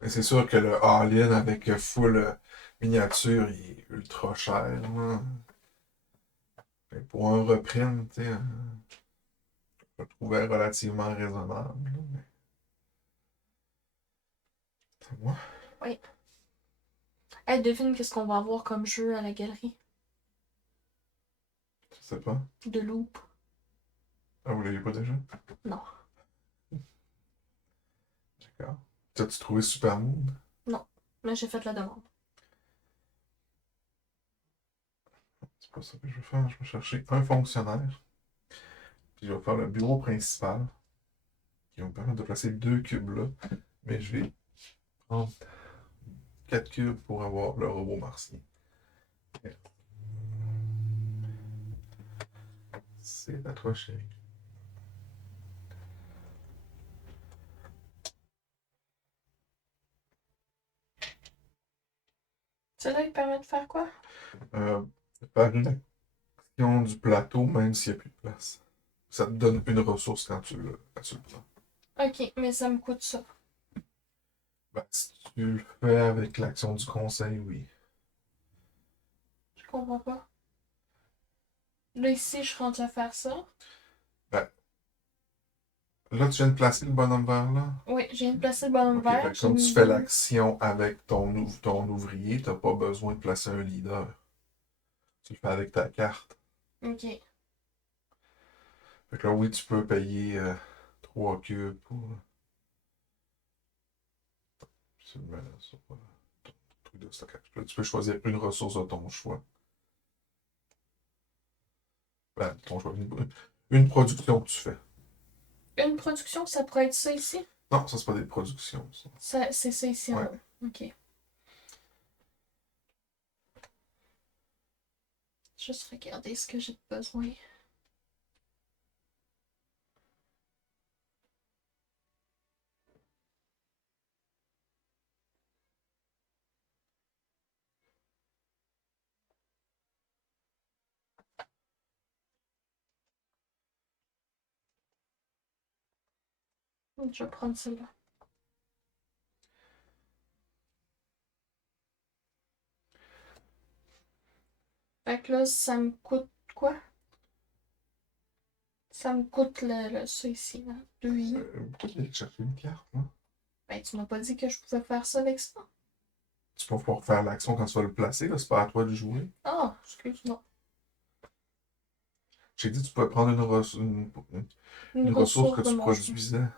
Mais c'est sûr que le all-in avec full miniature, il est ultra cher. Là. Mais pour un reprint, tu sais, je le trouvais relativement raisonnable. Là, mais... C'est moi. Oui. Hey, devine qu'est-ce qu'on va avoir comme jeu à la galerie. Je sais pas. De loop. Ah, vous l'avez pas déjà? Non. D'accord. T'as-tu trouvé Supermoon? Non. Mais j'ai fait la demande. C'est pas ça que je vais faire. Je vais chercher un fonctionnaire. Puis je vais faire le bureau principal. Qui va me permettre de placer 2 cubes là. Mais je vais prendre 4 cubes pour avoir le robot martien. C'est à toi, chérie. Celui-là, il permet de faire quoi? Euh, Faire une action du plateau, même s'il n'y a plus de place. Ça te donne une ressource quand tu le prends. Ok, mais ça me coûte ça. Ben, si tu le fais avec l'action du conseil, oui. Je comprends pas. Là, ici, je rentre à faire ça. Ben, là, tu viens de placer le bonhomme vert là. Oui, j'ai une placé le bonhomme Ok, vert. fait que J'ai comme tu mis fais une- l'action avec ton ouvrier, tu n'as pas besoin de placer un leader. Tu le fais avec ta carte. Ok. Fait que là, oui, tu peux payer 3 cubes pour. Tu le mets là, sur ton truc de stockage. Là, tu peux choisir une ressource de ton choix. Ben, ton choix. Une production que tu fais. Une production, ça pourrait être ça ici? Non, ça, c'est pas des productions, ça. C'est ça ici en Ouais. haut. Ok. Juste regarder ce que j'ai besoin. Je vais prendre celle-là. Fait que là, ça me coûte quoi? Ça me coûte ça ici, là. 2 I. Pourquoi tu viens de chercher une carte, là? Ben, tu m'as pas dit que je pouvais faire ça avec ça. Tu peux pouvoir faire l'action quand tu vas le placer, là, c'est pas à toi de jouer. Ah, excuse-moi. J'ai dit que tu pouvais prendre Une une ressource que ressource de tu mon choix. produisais. J'ai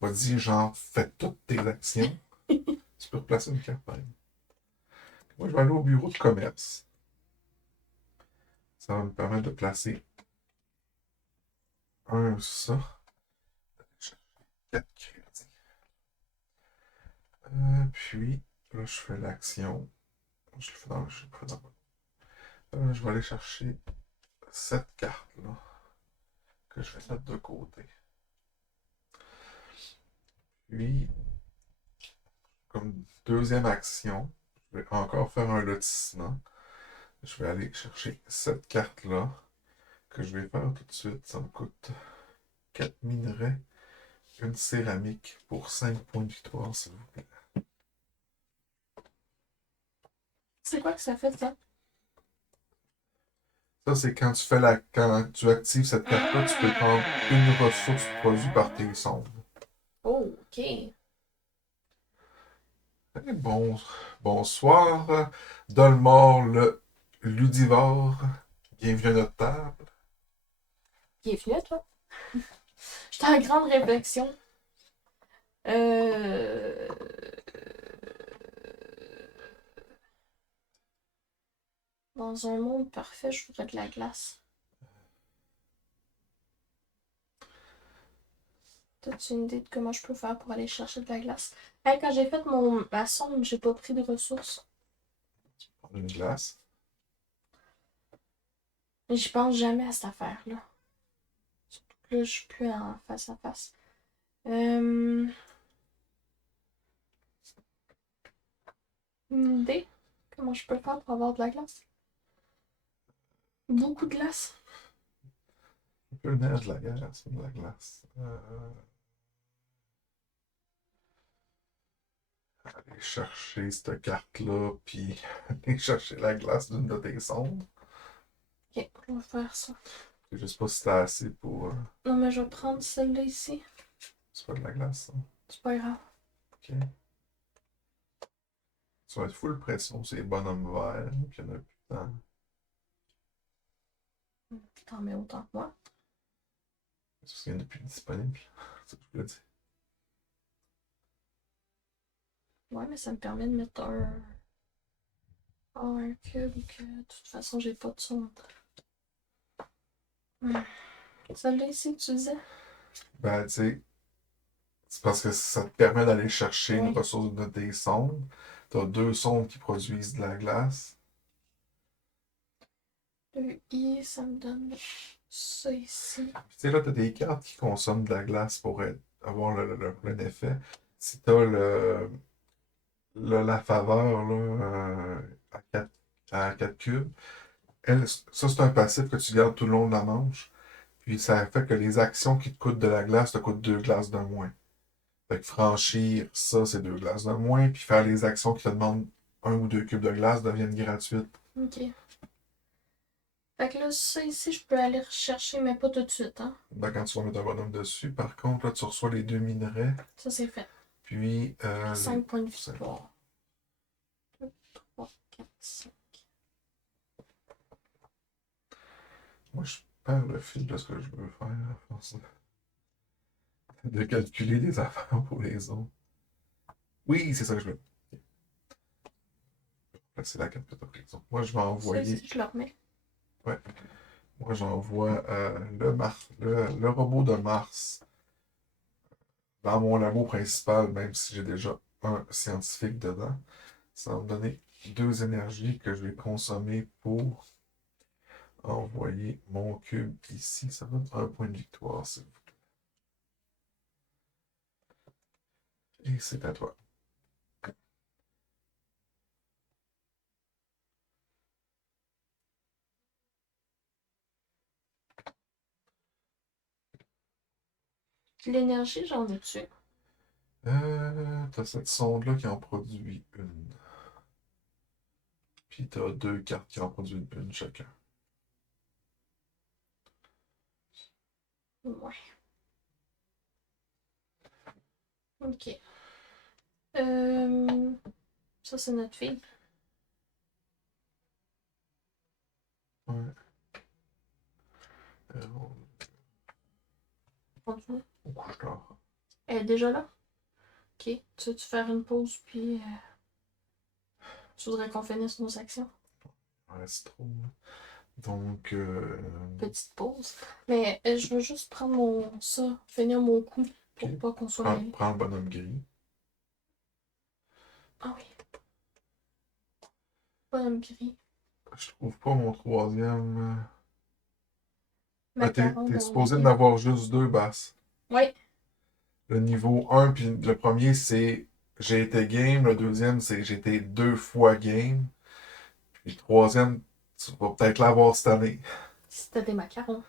pas dit, genre, fais toutes tes actions. Tu peux replacer une carte, par exemple. Moi, je vais aller au bureau de commerce. Ça va me permettre de placer ça. 4 crédits. Puis, là, je fais l'action. Je le fais dans je vais aller chercher cette carte-là que je vais mettre de côté. Puis, comme deuxième action, je vais encore faire un lotissement. Je vais aller chercher cette carte-là que je vais faire tout de suite. Ça me coûte 4 minerais, une céramique pour 5 points de victoire, s'il vous plaît. C'est quoi que ça fait, ça? Ça, c'est quand tu actives cette carte-là, tu peux prendre une ressource produite par tes sondes. Oh, ok. Bonsoir, Dolmore le Ludivore. Bienvenue à notre table. Bienvenue à toi. J'étais en grande réflexion. Euh... Dans un monde parfait, je voudrais de la glace. T'as-tu une idée de comment je peux faire pour aller chercher de la glace? Hey, quand j'ai fait ma sonde, j'ai pas pris de ressources. Prendre une glace. Mais j'y pense jamais à cette affaire-là. Surtout que là, je suis plus en face à face. Une idée? Comment je peux faire pour avoir de la glace? Beaucoup de glace. Un peu de neige, de la glace, de la glace. Aller chercher cette carte-là, puis aller chercher la glace d'une de tes sondes. Ok, on va faire ça. Je sais pas si t'as assez pour. Non, mais je vais prendre celle-là ici. C'est pas de la glace, ça. C'est pas grave. Ok. Ça va être full pression, c'est les bonhommes verts, puis il y en a plus de temps. T'en mets autant que moi. C'est parce qu'il n'y en a plus de disponible. C'est ça que je voulais dire. Ouais, mais ça me permet de mettre un cube que de toute façon j'ai pas de son. Celle-là ici que tu disais? Ben, tu sais, c'est parce que ça te permet d'aller chercher une Oui. ressource de tes sondes. T'as deux sondes qui produisent de la glace. Le I, ça me donne ça ici. Puis, tu sais, là, t'as des cartes qui consomment de la glace pour avoir le effet. Si t'as la faveur là, à 4 cubes, ça, c'est un passif que tu gardes tout le long de la manche. Puis ça fait que les actions qui te coûtent de la glace te coûtent 2 glaces de moins. Fait que franchir ça, c'est 2 glaces de moins. Puis faire les actions qui te demandent 1 ou 2 cubes de glace deviennent gratuites. Ok. Fait que là, ça ici, je peux aller rechercher, mais pas tout de suite, hein. Ben, quand tu vas mettre un bonhomme dessus, par contre, là, tu reçois les 2 minerais. Ça, c'est fait. Puis, 5 points de cinq. victoire. 2, 3, 4, 5. Moi, je perds le fil de ce que je veux faire à force de calculer des affaires pour les autres. Oui, c'est ça que je veux. Là, c'est la carte que tu as prise. Donc, moi, je vais Ça envoyer. ici, je le remets. Ouais. Moi, j'envoie le robot de Mars dans mon labo principal, même si j'ai déjà un scientifique dedans. Ça va me donner 2 énergies que je vais consommer pour envoyer mon cube ici. Ça donne 1 point de victoire, s'il vous plaît. Et c'est à toi. L'énergie, j'en ai-tu? T'as cette sonde-là qui en produit une. Puis t'as 2 cartes qui en produisent une chacun. Ouais. Ok. Euh, Ça, c'est notre fille. Ouais. Continue. On couche tard. Elle est déjà là? Ok. Tu veux-tu faire une pause, puis tu voudrais qu'on finisse nos actions? Il reste trop. Donc, Petite pause. Mais je veux juste prendre finir mon coup pour ok. pas qu'on soit Prends, mêlés. prends le bonhomme gris. Ah oui. Bonhomme gris. Je trouve pas mon troisième. T'es Macaron, supposé bon, en avoir juste 2 basses. ouais. Le niveau 1, puis le premier, c'est j'ai été game. Le deuxième, c'est j'ai été 2 fois game. Puis le troisième, tu vas peut-être l'avoir cette année. C'était des macarons.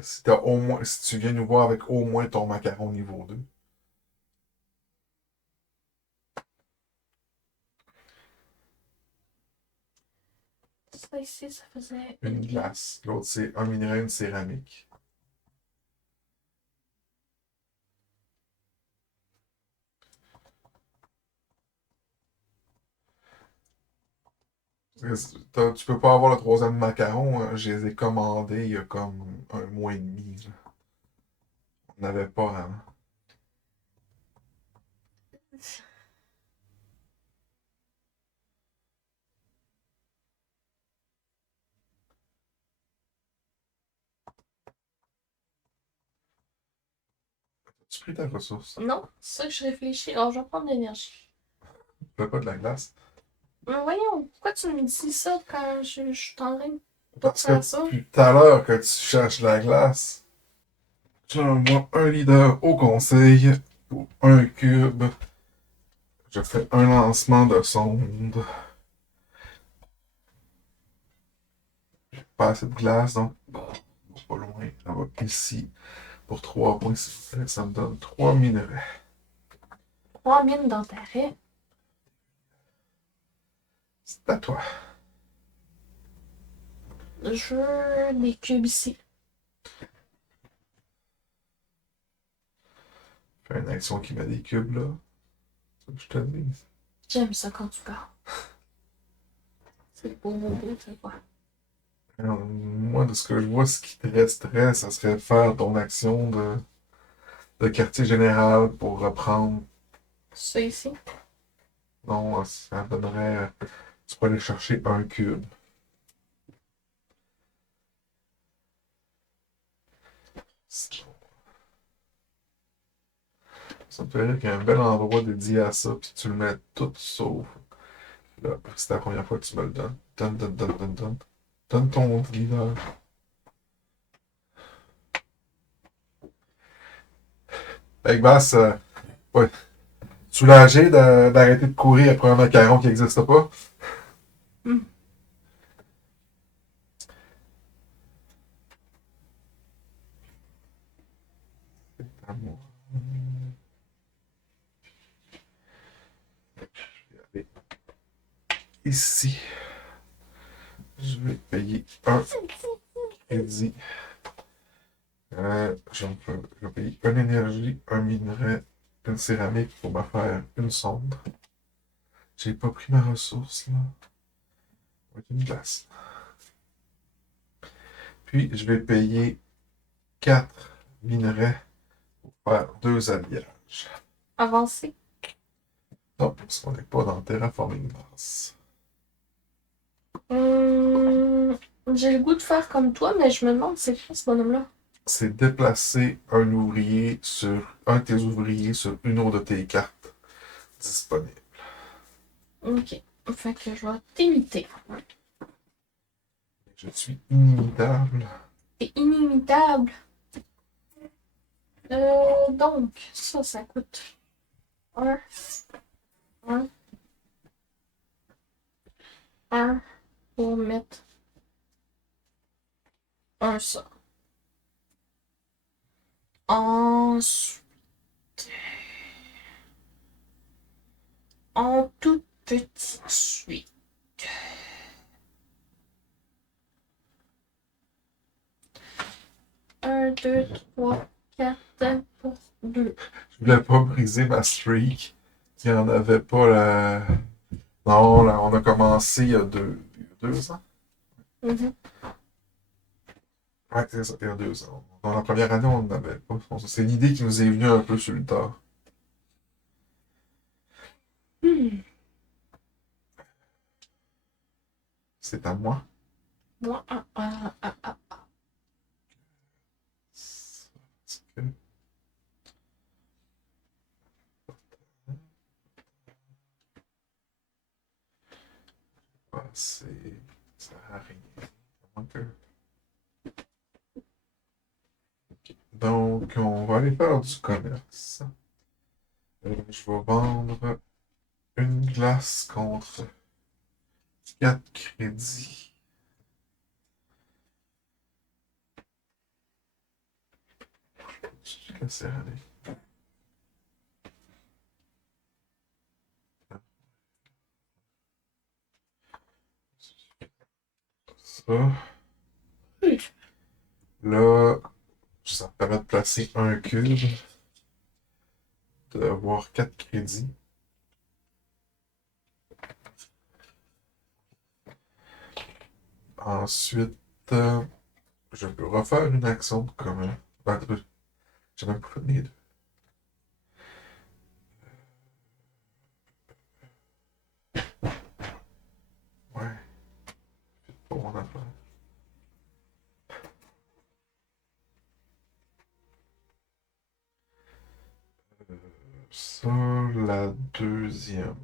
Si tu viens nous voir avec au moins ton macaron niveau 2. Ça ici, ça faisait Une glace. L'autre, c'est un minerai, une céramique. Tu peux pas avoir le troisième macaron. Je les ai commandés il y a comme 1 mois et demi. Là. On n'avait pas avant. Tu pris ta ressource. Non, c'est ça que je réfléchis. Alors, je vais prendre de l'énergie. Tu fais pas de la glace. Mais voyons, pourquoi tu me dis ça quand je suis en train de pas Parce que faire ça? depuis tout à l'heure que tu cherches de la glace. Moi, un leader au conseil pour un cube. Je fais un lancement de sonde. Pas assez de glace, donc pas loin. Ça va ici pour 3 points, s'il vous plaît. Ça me donne 3 minerais. 3 mines dans ta raie. C'est à toi. Je veux des cubes ici. Fais une action qui met des cubes, là. C'est ce que je te dis. J'aime ça quand tu parles. C'est beau, c'est quoi? Alors, moi, de ce que je vois, ce qui te resterait, ça serait de faire ton action de quartier général pour reprendre. Ça ici. Non, ça donnerait. Tu pourrais aller chercher un cube. Ça me fait rire qu'il y a un bel endroit dédié à ça, puis tu le mets tout sauf. Là, c'est la première fois que tu me le donnes. Donne, donne, donne, donne, donne. Donne ton leader. Avec Bass, ouais. Soulagé d'arrêter de courir après un macaron qui n'existe pas. Hmm. À moi. Je vais aller ici. Je vais payer un crédit. Je vais payer une énergie, un minerai, une céramique pour me faire une sonde. J'ai pas pris ma ressource, là. Avec une glace. Puis, je vais payer 4 minerais pour faire 2 alliages. Avancer. Non, parce qu'on n'est pas dans Terraforming Mars. J'ai le goût de faire comme toi, mais je me demande c'est quoi ce bonhomme-là. C'est déplacer un ouvrier sur un de tes ouvriers sur une autre de tes cartes disponibles. Ok. Fait que je vais t'imiter. Je suis inimitable. T'es inimitable. Donc, ça coûte 1, 1, 1 pour mettre un ça. Ensuite, en toute petite suite. 1, 2, 3, 4 pour 2. Je voulais pas briser ma streak. Il n'y en avait pas la. Non, là, on a commencé il y a 2 ans. Mhm. Ouais, c'est ça, il y a 2 ans. Dans la première année, on n'avait pas. C'est l'idée qui nous est venue un peu sur le tard. Hmm. C'est à moi. Moi, Parce que c'est. Ça sert à rien. À moins que- Donc, on va aller faire du commerce. Je vais vendre une glace contre 4 crédits. La céramique. Ça. Oui. Là, ça me permet de placer un cube, d'avoir 4 crédits. Ensuite, je peux refaire une action comme. Ben, j'ai même pas fait les deux. Ouais, pas mon affaire. Ça, la deuxième.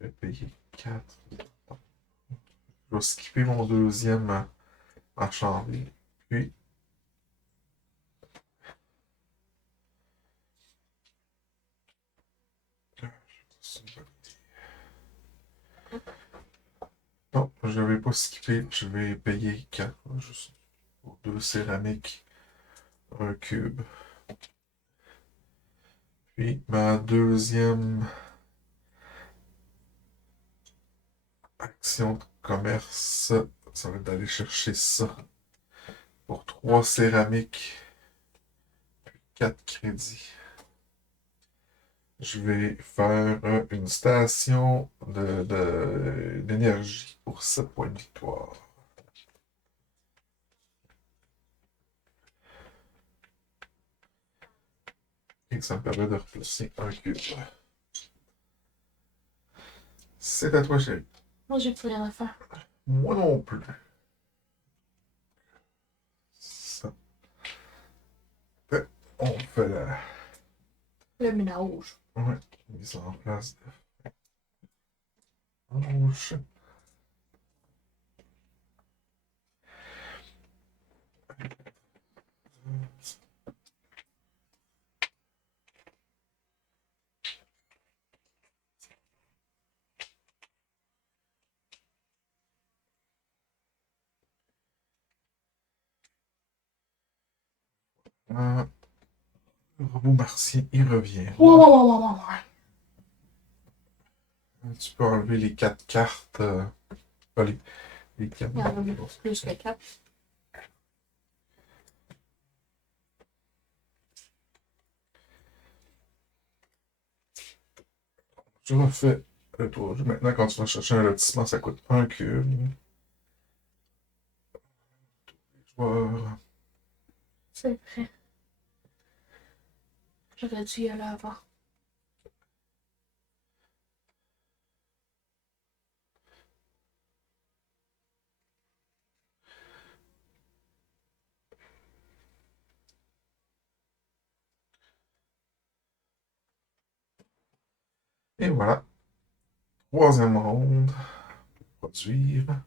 Je vais payer 4. Je vais skipper mon deuxième marchandise. Puis, c'est une bonne idée. Non, je vais pas skipper. Je vais payer 4. Juste pour 2 céramiques, un cube. Puis, ma deuxième action de commerce, ça va être d'aller chercher ça pour 3 céramiques, 4 crédits. Je vais faire une station d'énergie pour 7 points de victoire. Et ça me permet de replacer un cube. C'est à toi, chérie. Moi, j'ai plus rien à faire. Moi non plus. Ça. On fait la Le ménage. mise en place de rouge. Le robot martien, il revient. Ouais. Tu peux enlever les 4 cartes. Pas les 4. Il y en a plus que 4. Je refais le tour. Maintenant, quand tu vas chercher un lotissement, ça coûte un cube. Joueur. C'est vrai. J'aurais dû y aller avant. Et voilà. Troisième ronde. Produire.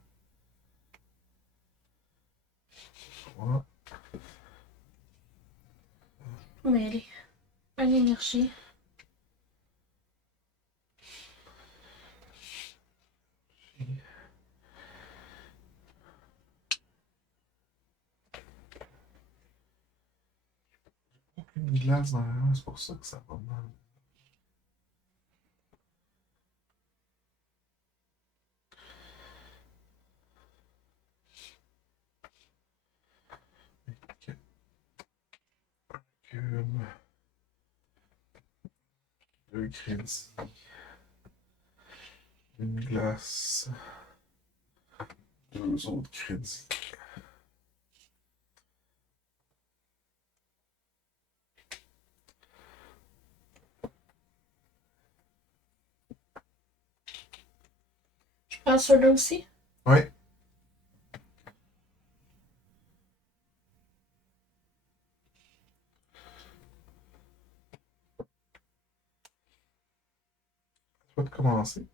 Voilà. Mais allez. Une énergie. Aucune glace dans la main, c'est pour ça que ça va mal. Ok. Cube. 2 crédits. Une glace. 2 autres crédits. Je prends ceux-là aussi. Oui. Tu vas te commencer.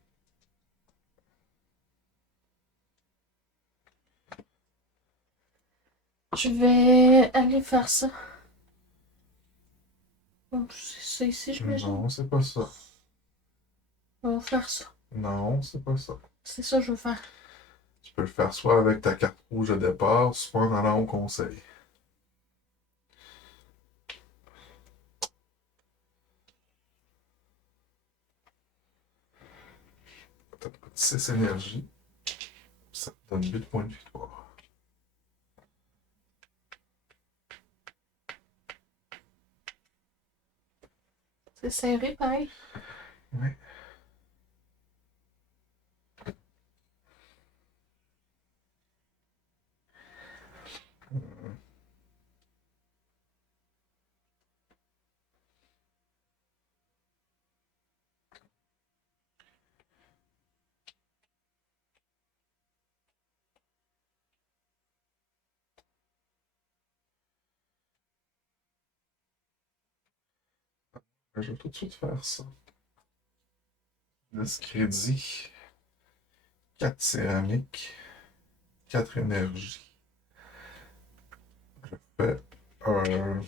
Je vais aller faire ça. Donc, c'est ici, j'imagine. Non, c'est pas ça. On va faire ça. Non, c'est pas ça. C'est ça que je veux faire. Tu peux le faire soit avec ta carte rouge de départ, soit en allant au conseil. Ça te coûte 6 énergies. Ça te donne 8 points de victoire. C'est serré, pareil. Oui. Je vais tout de suite faire ça. 10 crédits. 4 céramiques. 4 énergies. fais un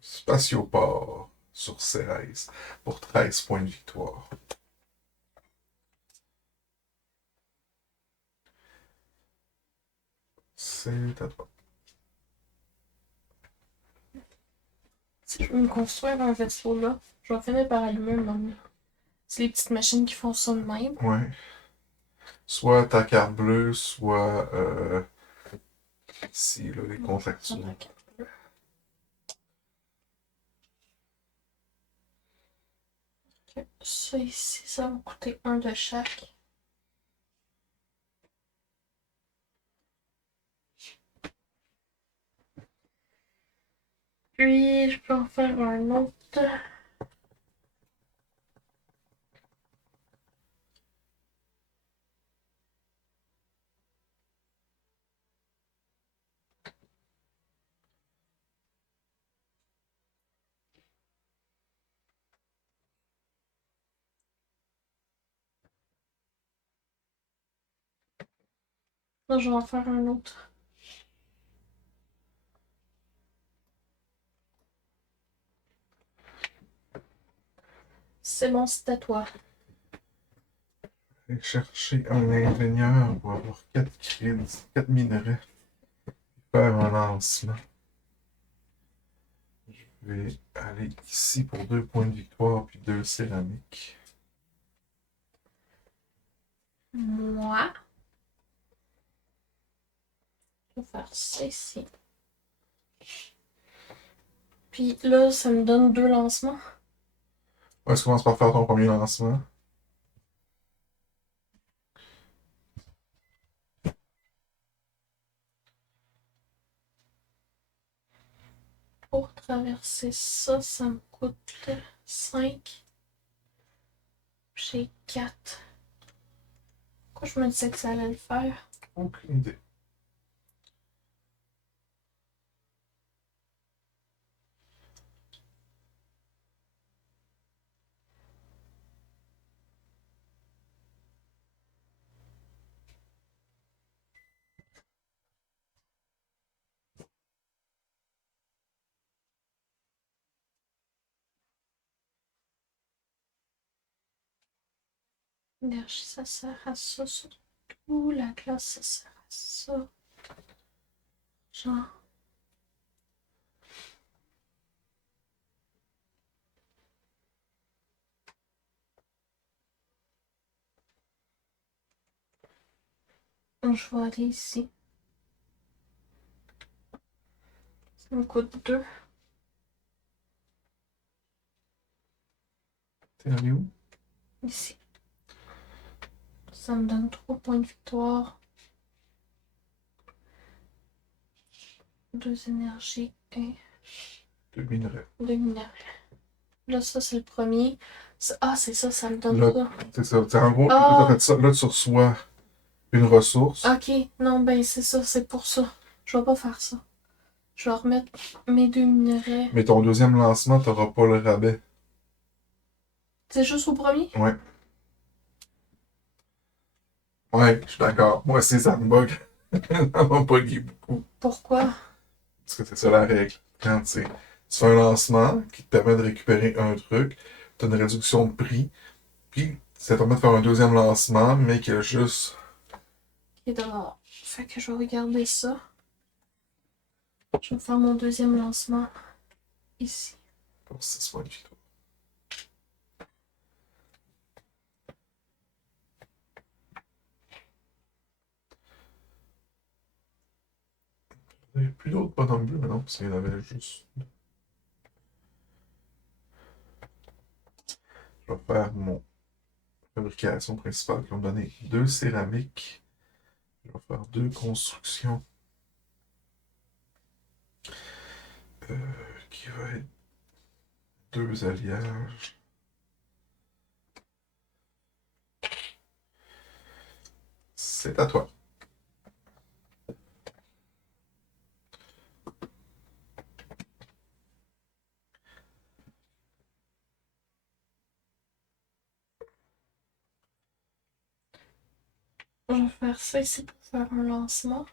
spatioport sur Cérès pour 13 points de victoire. C'est à toi. Si je veux me construire un vaisseau là, je vais finir par allumer un moment donné. C'est les petites machines qui font ça de même. Ouais. Soit ta carte bleue, soit ici, là, les contractures. Ok. Ça ici, ça va me coûter un de chaque. Puis, je peux en faire un autre. Là, je vais en faire un autre. C'est bon, c'est à toi. Je vais chercher un ingénieur pour avoir 4 crédits, 4 minerais. Faire un lancement. Je vais aller ici pour 2 points de victoire puis 2 céramiques. Moi, je vais faire ça ici. Puis là, ça me donne 2 lancements. Ouais, tu commences par faire ton premier lancement. Pour traverser ça, ça me coûte 5. J'ai 4. Pourquoi je me disais que ça allait le faire? Aucune idée. L'énergie, ça sert à ça surtout. La glace, ça sert à ça. Genre. Je vais aller ici. Ça me coûte 2. T'es allé où? Ici. Ça me donne 3 points de victoire. 2 énergies et 2 minerais. 2 minerais. Là, ça, c'est le premier. Ah, c'est ça, ça me donne Là, ça. c'est ça. En gros, Ah! là, t'as fait ça. Là, tu reçois une ressource. Ok, non, ben c'est ça, c'est pour ça. Je vais pas faire ça. Je vais remettre mes 2 minerais. Mais ton deuxième lancement, t'auras pas le rabais. C'est juste au premier? Ouais. Ouais, je suis d'accord. Moi aussi, ça me bug. Ça m'a bugué beaucoup. Pourquoi? Parce que c'est ça la règle. Quand tu fais un lancement qui te permet de récupérer un truc, tu as une réduction de prix, puis ça te permet de faire un deuxième lancement, mais qui a juste. Ok, d'abord. Fait que je vais regarder ça. Je vais faire mon deuxième lancement ici. Pour 6 points de victoire. Il n'y a plus d'autres bonhommes bleus maintenant, parce qu'il y en avait juste. Je vais faire mon fabrication principale qui va me donner 2 céramiques. Je vais faire 2 constructions. Qui va être 2 alliages. C'est à toi. Je vais faire ça ici pour faire un lancement.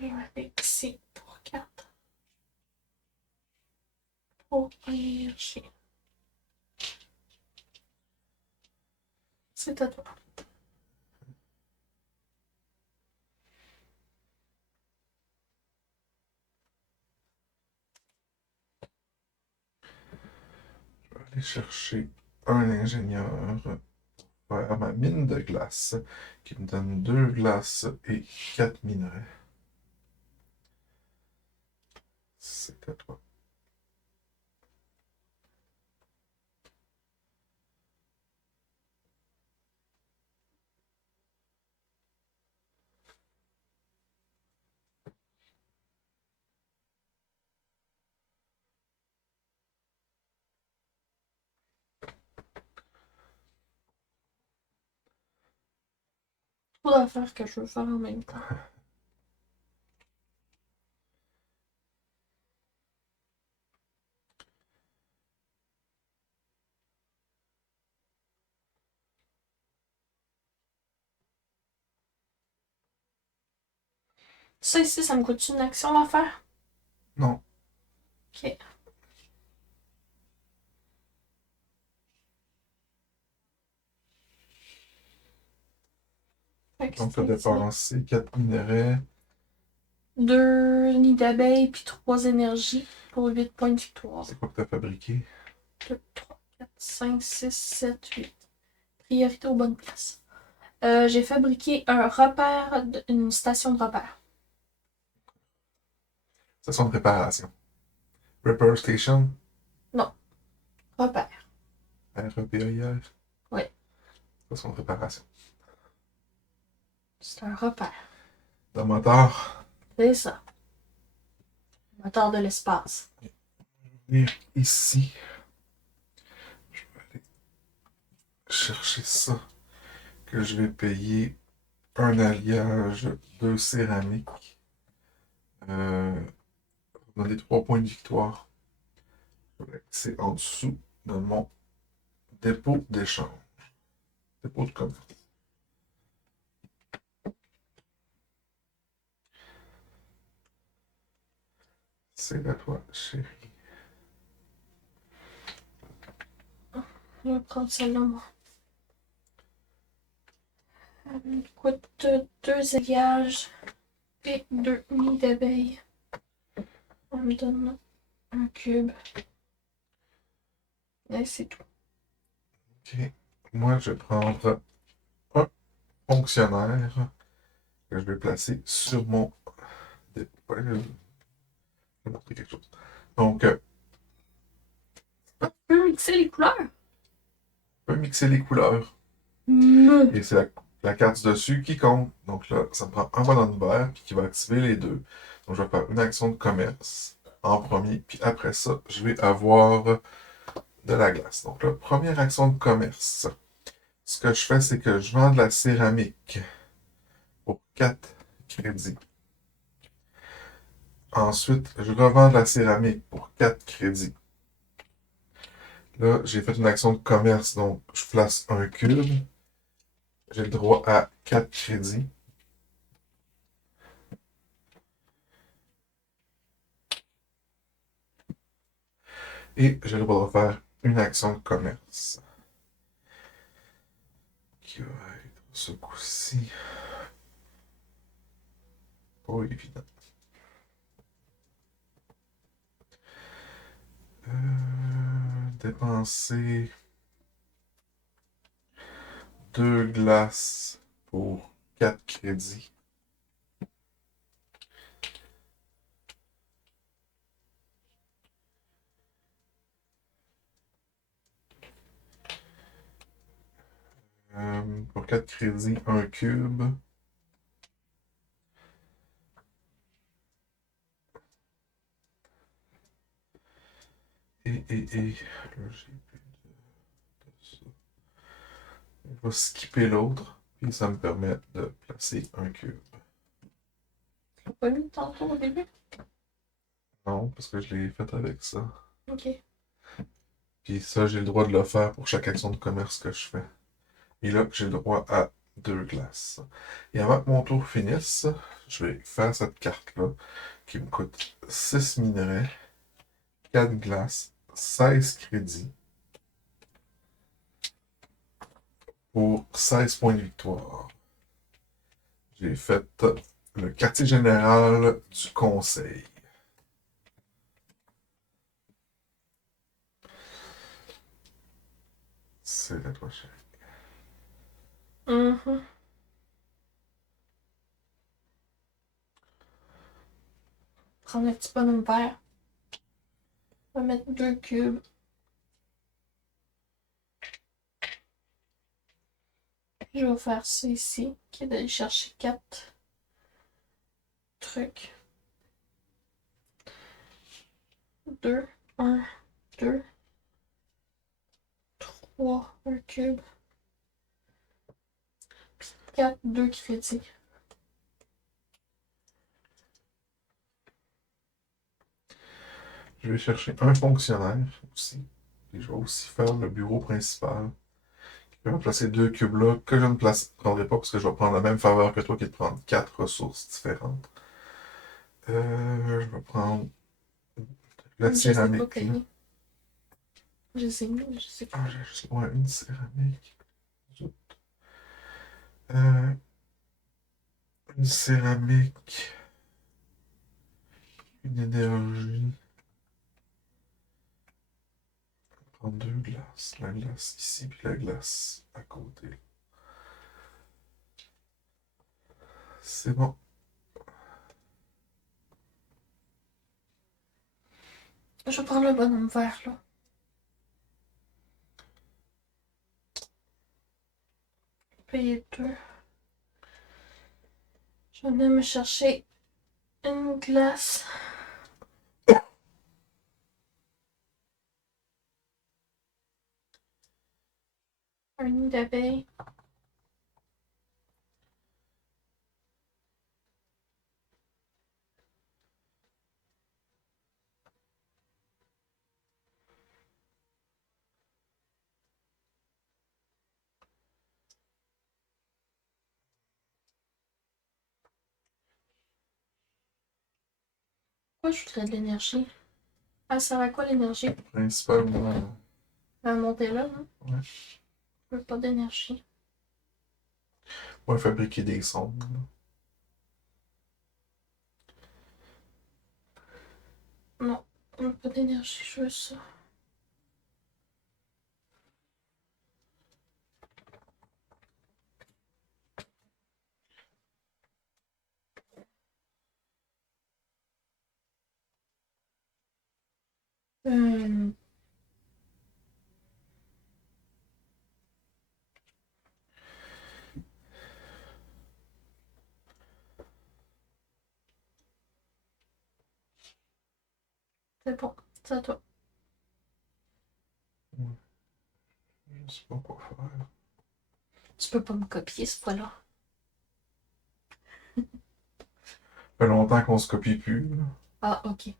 Je vais aller ici pour 4. Pour énergie. C'est à toi. Je vais aller chercher un ingénieur pour faire ma mine de glace, qui me donne 2 glaces et 4 minerais. C'est à toi. Trop d'affaires que je veux faire en même temps. Ça ici, ça me coûte une action à faire? Non. Ok. Fait que Donc, tu as c'est dépensé 4 minerais. 2 nids d'abeilles puis 3 énergies pour 8 points de victoire. C'est quoi que tu as fabriqué? 2, 3, 4, 5, 6, 7, 8. Priorité aux bonnes places. J'ai fabriqué un repère, une station de repère. Station de réparation. Repair Station? Repère. REPAIR? Oui. Station de réparation. C'est un repère. Dans moteur. C'est ça. Moteur de l'espace. Venir ici. Je vais aller chercher ça. Que je vais payer un alliage, 2 céramiques. Donner 3 points de victoire. C'est en dessous de mon dépôt d'échange. Dépôt de commerce. C'est à toi, chérie. Je vais prendre celle-là, moi. Coûte 2 alliages et 2 nids d'abeilles. On me donne un cube. Et c'est tout. Ok. Moi, je vais prendre un fonctionnaire que je vais placer sur mon dépôt. Je vais montrer quelque chose. Donc, Tu peux mixer les couleurs? on peut mixer les couleurs. Et c'est la carte dessus qui compte. Donc là, ça me prend un bonhomme vert puis qui va activer les deux. Donc je vais faire une action de commerce en premier. Puis après ça, je vais avoir de la glace. Donc là, première action de commerce. Ce que je fais, c'est que je vends de la céramique pour 4 crédits. Ensuite, je revends de la céramique pour 4 crédits. Là, j'ai fait une action de commerce, donc je place un cube. J'ai le droit à 4 crédits. Et j'ai le droit de faire une action de commerce. Qui va être ce coup-ci. Pas évident. Dépenser 2 glaces pour 4 crédits. Pour 4 crédits, un cube. Là, j'ai plus de ça. On va skipper l'autre. Puis ça me permet de placer un cube. Tu l'as pas mis tantôt au début? Non, parce que je l'ai fait avec ça. Ok. Puis ça, j'ai le droit de le faire pour chaque action de commerce que je fais. Et là, j'ai le droit à 2 glaces. Et avant que mon tour finisse, je vais faire cette carte-là qui me coûte 6 minerais, 4 glaces, 16 crédits pour 16 points de victoire. J'ai fait le quartier général du conseil. C'est la prochaine. Mhm. Prendre le petit bonhomme vert. On va mettre 2 cubes. Je vais faire ça ici, qui est d'aller chercher 4 trucs. 2, 1, 2, 3, un cube. 4, 2 crédits. Je vais chercher un fonctionnaire aussi. Et je vais aussi faire le bureau principal. Je vais placer 2 cubes là que je ne prendrai pas parce que je vais prendre la même faveur que toi qui est de prendre 4 ressources différentes. Je vais prendre la Je sais pas céramique. Là. payer. Je sais pas. Ah, j'ai juste ouais, une céramique. Zut. Euh, une céramique. Une énergie. Je vais prendre 2 glaces. La glace ici, puis la glace à côté. C'est bon. Je vais prendre le bonhomme vert là. Payer 2. Je vais venir me chercher une glace. Un nid d'abeille. Pourquoi je voudrais de l'énergie? Ah, ça va quoi l'énergie? Principalement. Elle va monter là, non? Ouais. Je veux pas d'énergie. Ouais, fabriquer des sondes. Là. Non, je veux pas d'énergie, je veux ça. Hmm. C'est bon, c'est à toi. Ouais. Je sais pas quoi faire. Tu peux pas me copier ce fois-là. Ça fait longtemps qu'on se copie plus. Là. Ah, ok.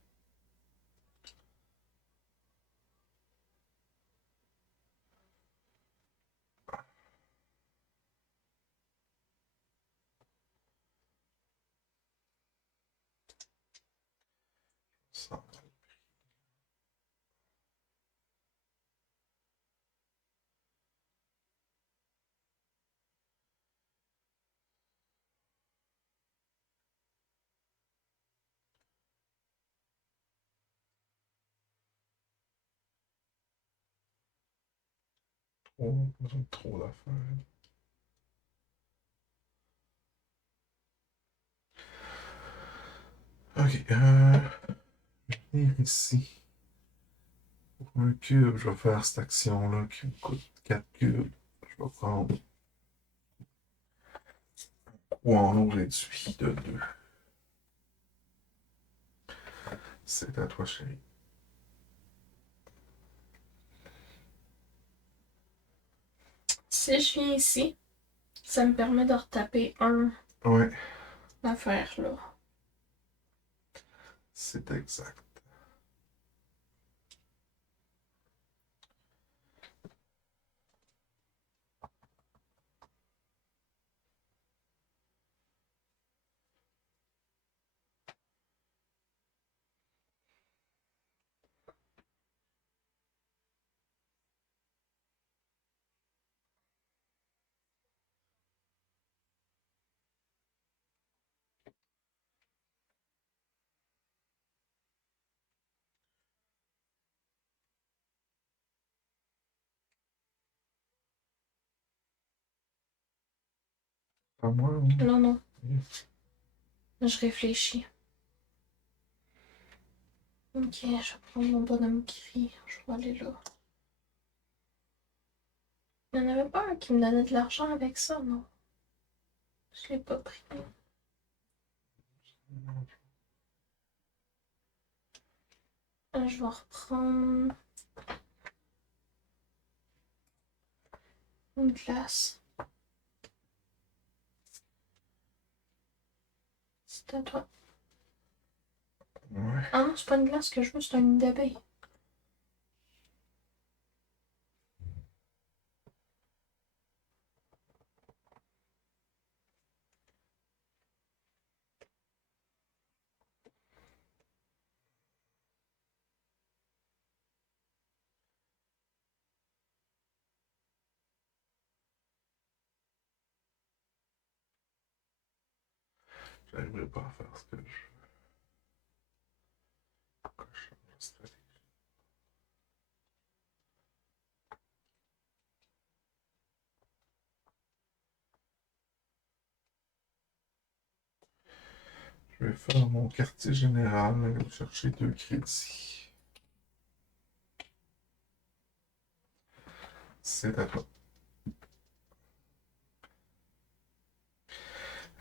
Ça. Trop d'affaires. Ok, je vais venir ici. Pour un cube, je vais faire cette action-là qui me coûte 4 cubes. Je vais prendre ou en eau réduit de 2. C'est à toi, chérie. Si je viens ici, ça me permet de retaper un Ouais, affaire là. c'est exact. Pas moi, hein? Non, non. Mm. Je réfléchis. Ok, je vais prendre mon bonhomme gris. Je vais aller là. Il n'y en avait pas un qui me donnait de l'argent avec ça, non? Je l'ai pas pris. Je vais reprendre une glace. C'est à toi. Ouais. Ah non, c'est pas une glace que je veux, c'est un nid d'abeille. J'arriverai pas à faire ce que je veux. Pourquoi je change de stratégie? Je vais faire mon quartier général, aller chercher 2 crédits. C'est à toi.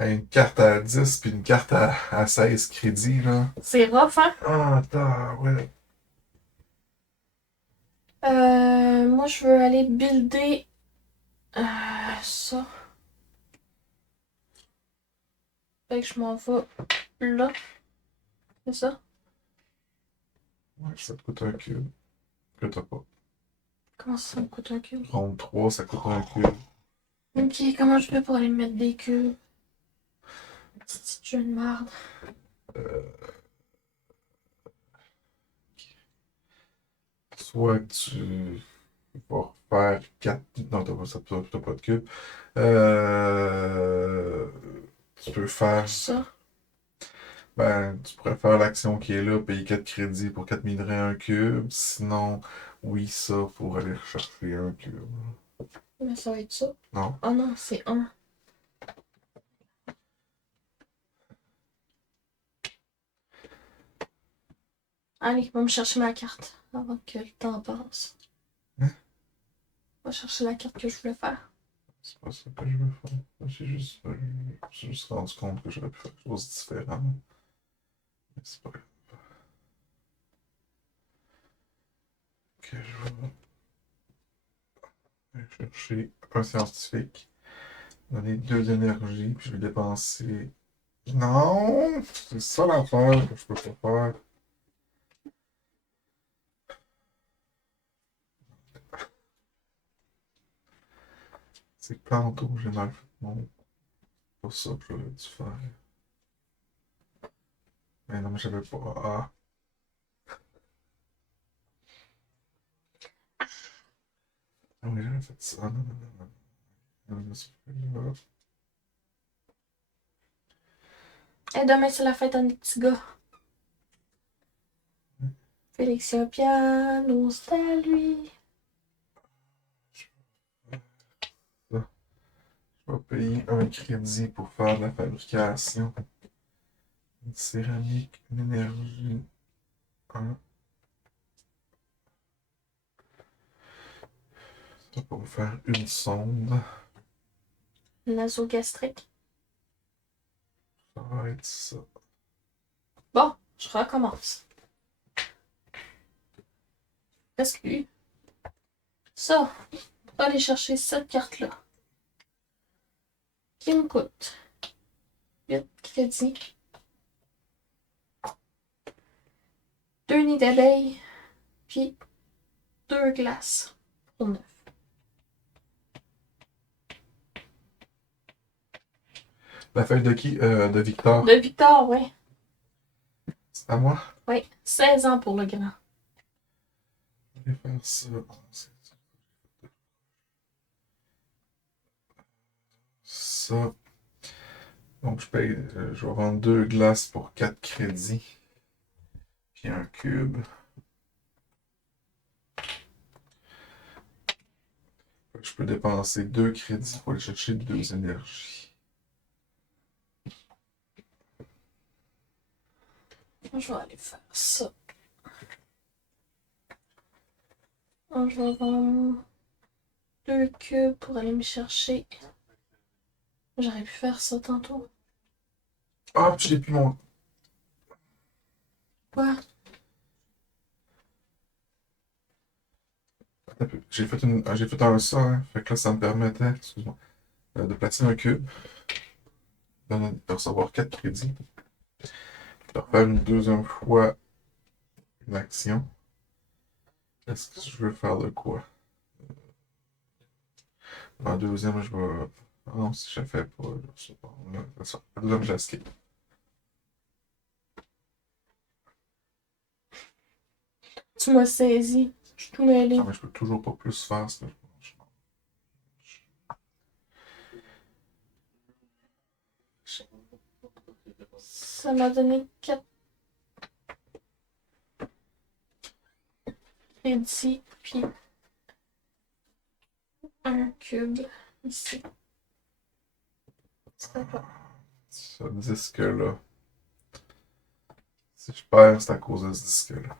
Une carte à 10 puis une carte à 16 crédits, là. C'est rough, hein? Ah, attends, ouais. Moi, je veux aller builder ça. Fait que je m'en vais là. C'est ça? Ouais, ça te coûte un cube. Que t'as pas. Comment ça me coûte un cube? Ronde 3, ça coûte un cube. Ok, comment je fais pour aller mettre des cubes? Petit jeu de merde. Soit que tu vas refaire 4. Non, t'as pas de cube. Tu peux faire. Ça. Ben, tu pourrais faire l'action qui est là, payer 4 crédits pour 4 minerais un cube. Sinon, oui, ça, pour aller rechercher un cube. Mais ça va être ça. Non. Oh non, c'est un. Allez, va me chercher ma carte avant que le temps passe. Hein? Va chercher la carte que je voulais faire. C'est pas ça que je veux faire. J'ai juste rendu compte que j'aurais pu faire quelque chose de différent. Mais c'est pas grave. Ok, je vais aller chercher un scientifique. Donner 2 énergies, puis je vais dépenser. Non! C'est ça l'affaire que je peux pas faire. C'est que tantôt, j'ai mal fait. Non, c'est pas ça que j'aurais dû faire. Mais non, mais j'avais pas. Ah! Ah oui, j'avais fait ça. Non, non, non, non. Non, mais c'est pas là. Et demain, c'est la fête à des petits gars. Félix a un piano, c'est à lui. Ça. Je vais payer un crédit pour faire la fabrication. Une céramique, une énergie. Un. Ça pour me faire une sonde. Nasogastrique. Ça va être ça. Bon, je recommence. Presque eu. Ça, on va aller chercher cette carte-là. Qui me coûte 8 crédits. 2 nids d'abeilles. Puis 2 glaces. Pour 9. La feuille de qui? De Victor. De Victor, ouais. C'est à moi. Oui, 16 ans pour le grand. Je vais faire ça. Ça. Donc, je vais vendre 2 glaces pour 4 crédits. Puis un cube. Fait que je peux dépenser 2 crédits pour aller chercher 2 énergies. Je vais aller faire ça. Je vais vendre 2 cubes pour aller me chercher. J'aurais pu faire ça tantôt. Ah, puis j'ai plus mon. Quoi? Attends un peu. J'ai fait un ça, hein. Fait que là, ça me permettait, excuse-moi, de placer un cube, de recevoir 4 crédits, de refaire une deuxième fois une action. Est-ce que je veux faire de quoi? La deuxième, je vais. Ah non, si je fais pas, je sais pas. C'est ça. La deuxième, j'escape. Tu m'as saisi. Je suis tout mêlé. Ah, mais je peux toujours pas plus faire ça. Ça m'a donné 4 crédits, puis un cube ici. C'est pas. Ce disque-là. Si je perds, c'est à cause de ce disque-là.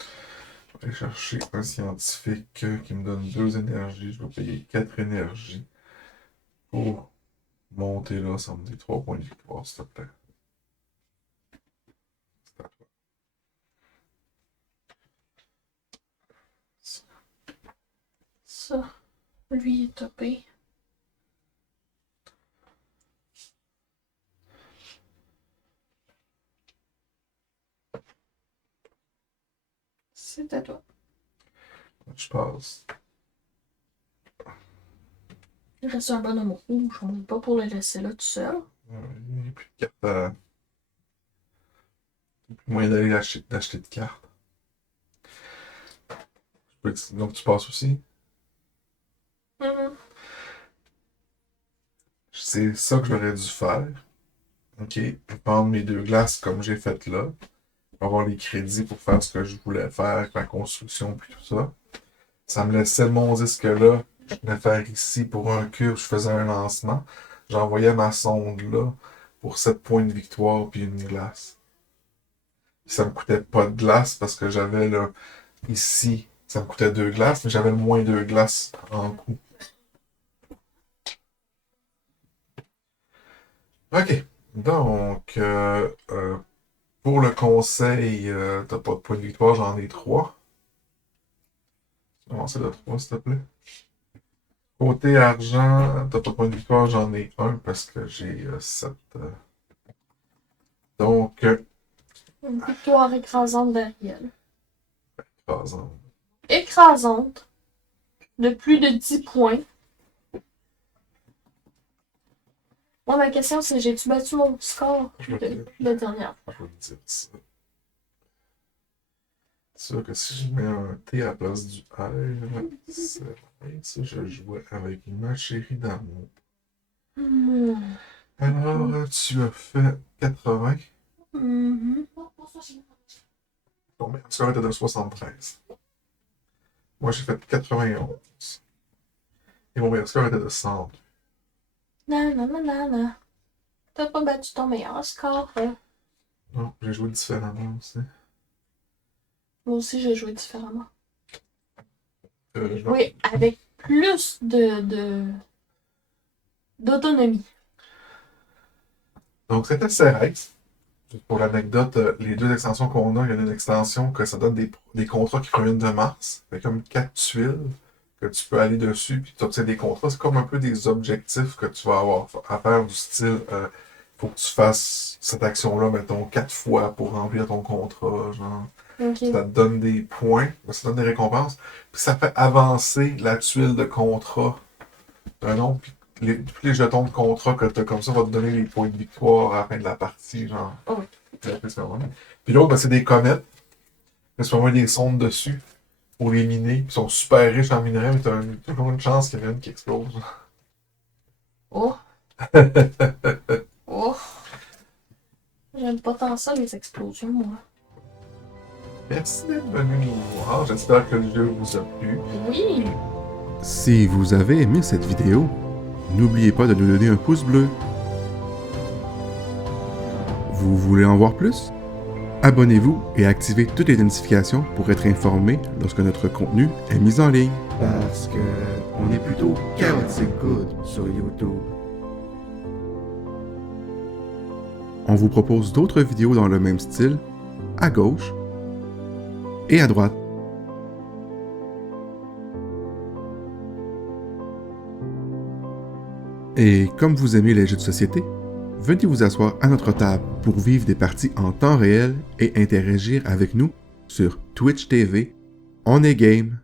Je vais aller chercher un scientifique qui me donne 2 énergies. Je vais payer 4 énergies pour monter là. Ça me dit 3 points de victoire, s'il te plaît. C'est à toi. Ça, lui est topé. C'est à toi. Je passe. Il reste un bonhomme rouge. On n'est pas pour le laisser là tout seul. Il n'y a plus de cartes à. Il n'y a plus moyen d'aller d'acheter de cartes. Donc tu passes aussi. C'est ça que j'aurais dû faire. OK. Prendre mes 2 glaces comme j'ai fait là. Avoir les crédits pour faire ce que je voulais faire avec ma construction puis tout ça. Ça me laissait mon disque là. Je venais faire ici pour un cube, je faisais un lancement. J'envoyais ma sonde là pour 7 points de victoire puis une glace. Ça me coûtait pas de glace parce que j'avais là, ici, ça me coûtait 2 glaces, mais j'avais le moins 2 glaces en coût. OK. Donc, pour le conseil, t'as pas de point de victoire, j'en ai 3. Commencer le 3, s'il te plaît. Côté argent, t'as pas de point de victoire, j'en ai 1 parce que j'ai 7. Donc, Une victoire écrasante d'Ariel. par exemple. Écrasante. De plus de 10 points. Moi, ma question, c'est j'ai-tu battu mon score depuis la dernière fois? Je vais te dire ça. C'est sûr que si je mets un T à la place du R, ça, je jouais avec ma chérie d'amour. Alors, tu as fait 80. Ton meilleur score était de 73. Moi, j'ai fait 91. Et mon meilleur score était de 100. Non, non, non, non, non. T'as pas battu ton meilleur score. Hein? Non, j'ai joué différemment aussi. Moi aussi, j'ai joué différemment. Non. Oui, avec plus d'autonomie. Donc, c'était Cerex. Pour l'anecdote, les 2 extensions qu'on a, il y a une extension que ça donne des contrats qui proviennent de Mars. C'est comme 4 tuiles que tu peux aller dessus, puis tu obtiens des contrats. C'est comme un peu des objectifs que tu vas avoir à faire du style faut que tu fasses cette action-là, mettons, 4 fois pour remplir ton contrat. Genre. Okay. Ça te donne des points, ça donne des récompenses, puis ça fait avancer la tuile de contrat d'un autre. Puis tous les jetons de contrat que tu as comme ça vont te donner les points de victoire à la fin de la partie. Genre. Oh. Puis l'autre, ben, c'est des comètes. Tu peux envoyer des sondes dessus pour les miner. Ils sont super riches en minerais, mais tu as toujours une chance qu'il y en a une qui explose. Oh! Oh! J'aime pas tant ça, les explosions, moi. Merci d'être venu nous voir. J'espère que le jeu vous a plu. Oui! Si vous avez aimé cette vidéo, n'oubliez pas de nous donner un pouce bleu. Vous voulez en voir plus? Abonnez-vous et activez toutes les notifications pour être informé lorsque notre contenu est mis en ligne. Parce que on est plutôt chaotic good sur YouTube. On vous propose d'autres vidéos dans le même style, à gauche et à droite. Et comme vous aimez les jeux de société, venez vous asseoir à notre table pour vivre des parties en temps réel et interagir avec nous sur Twitch TV, On est Game.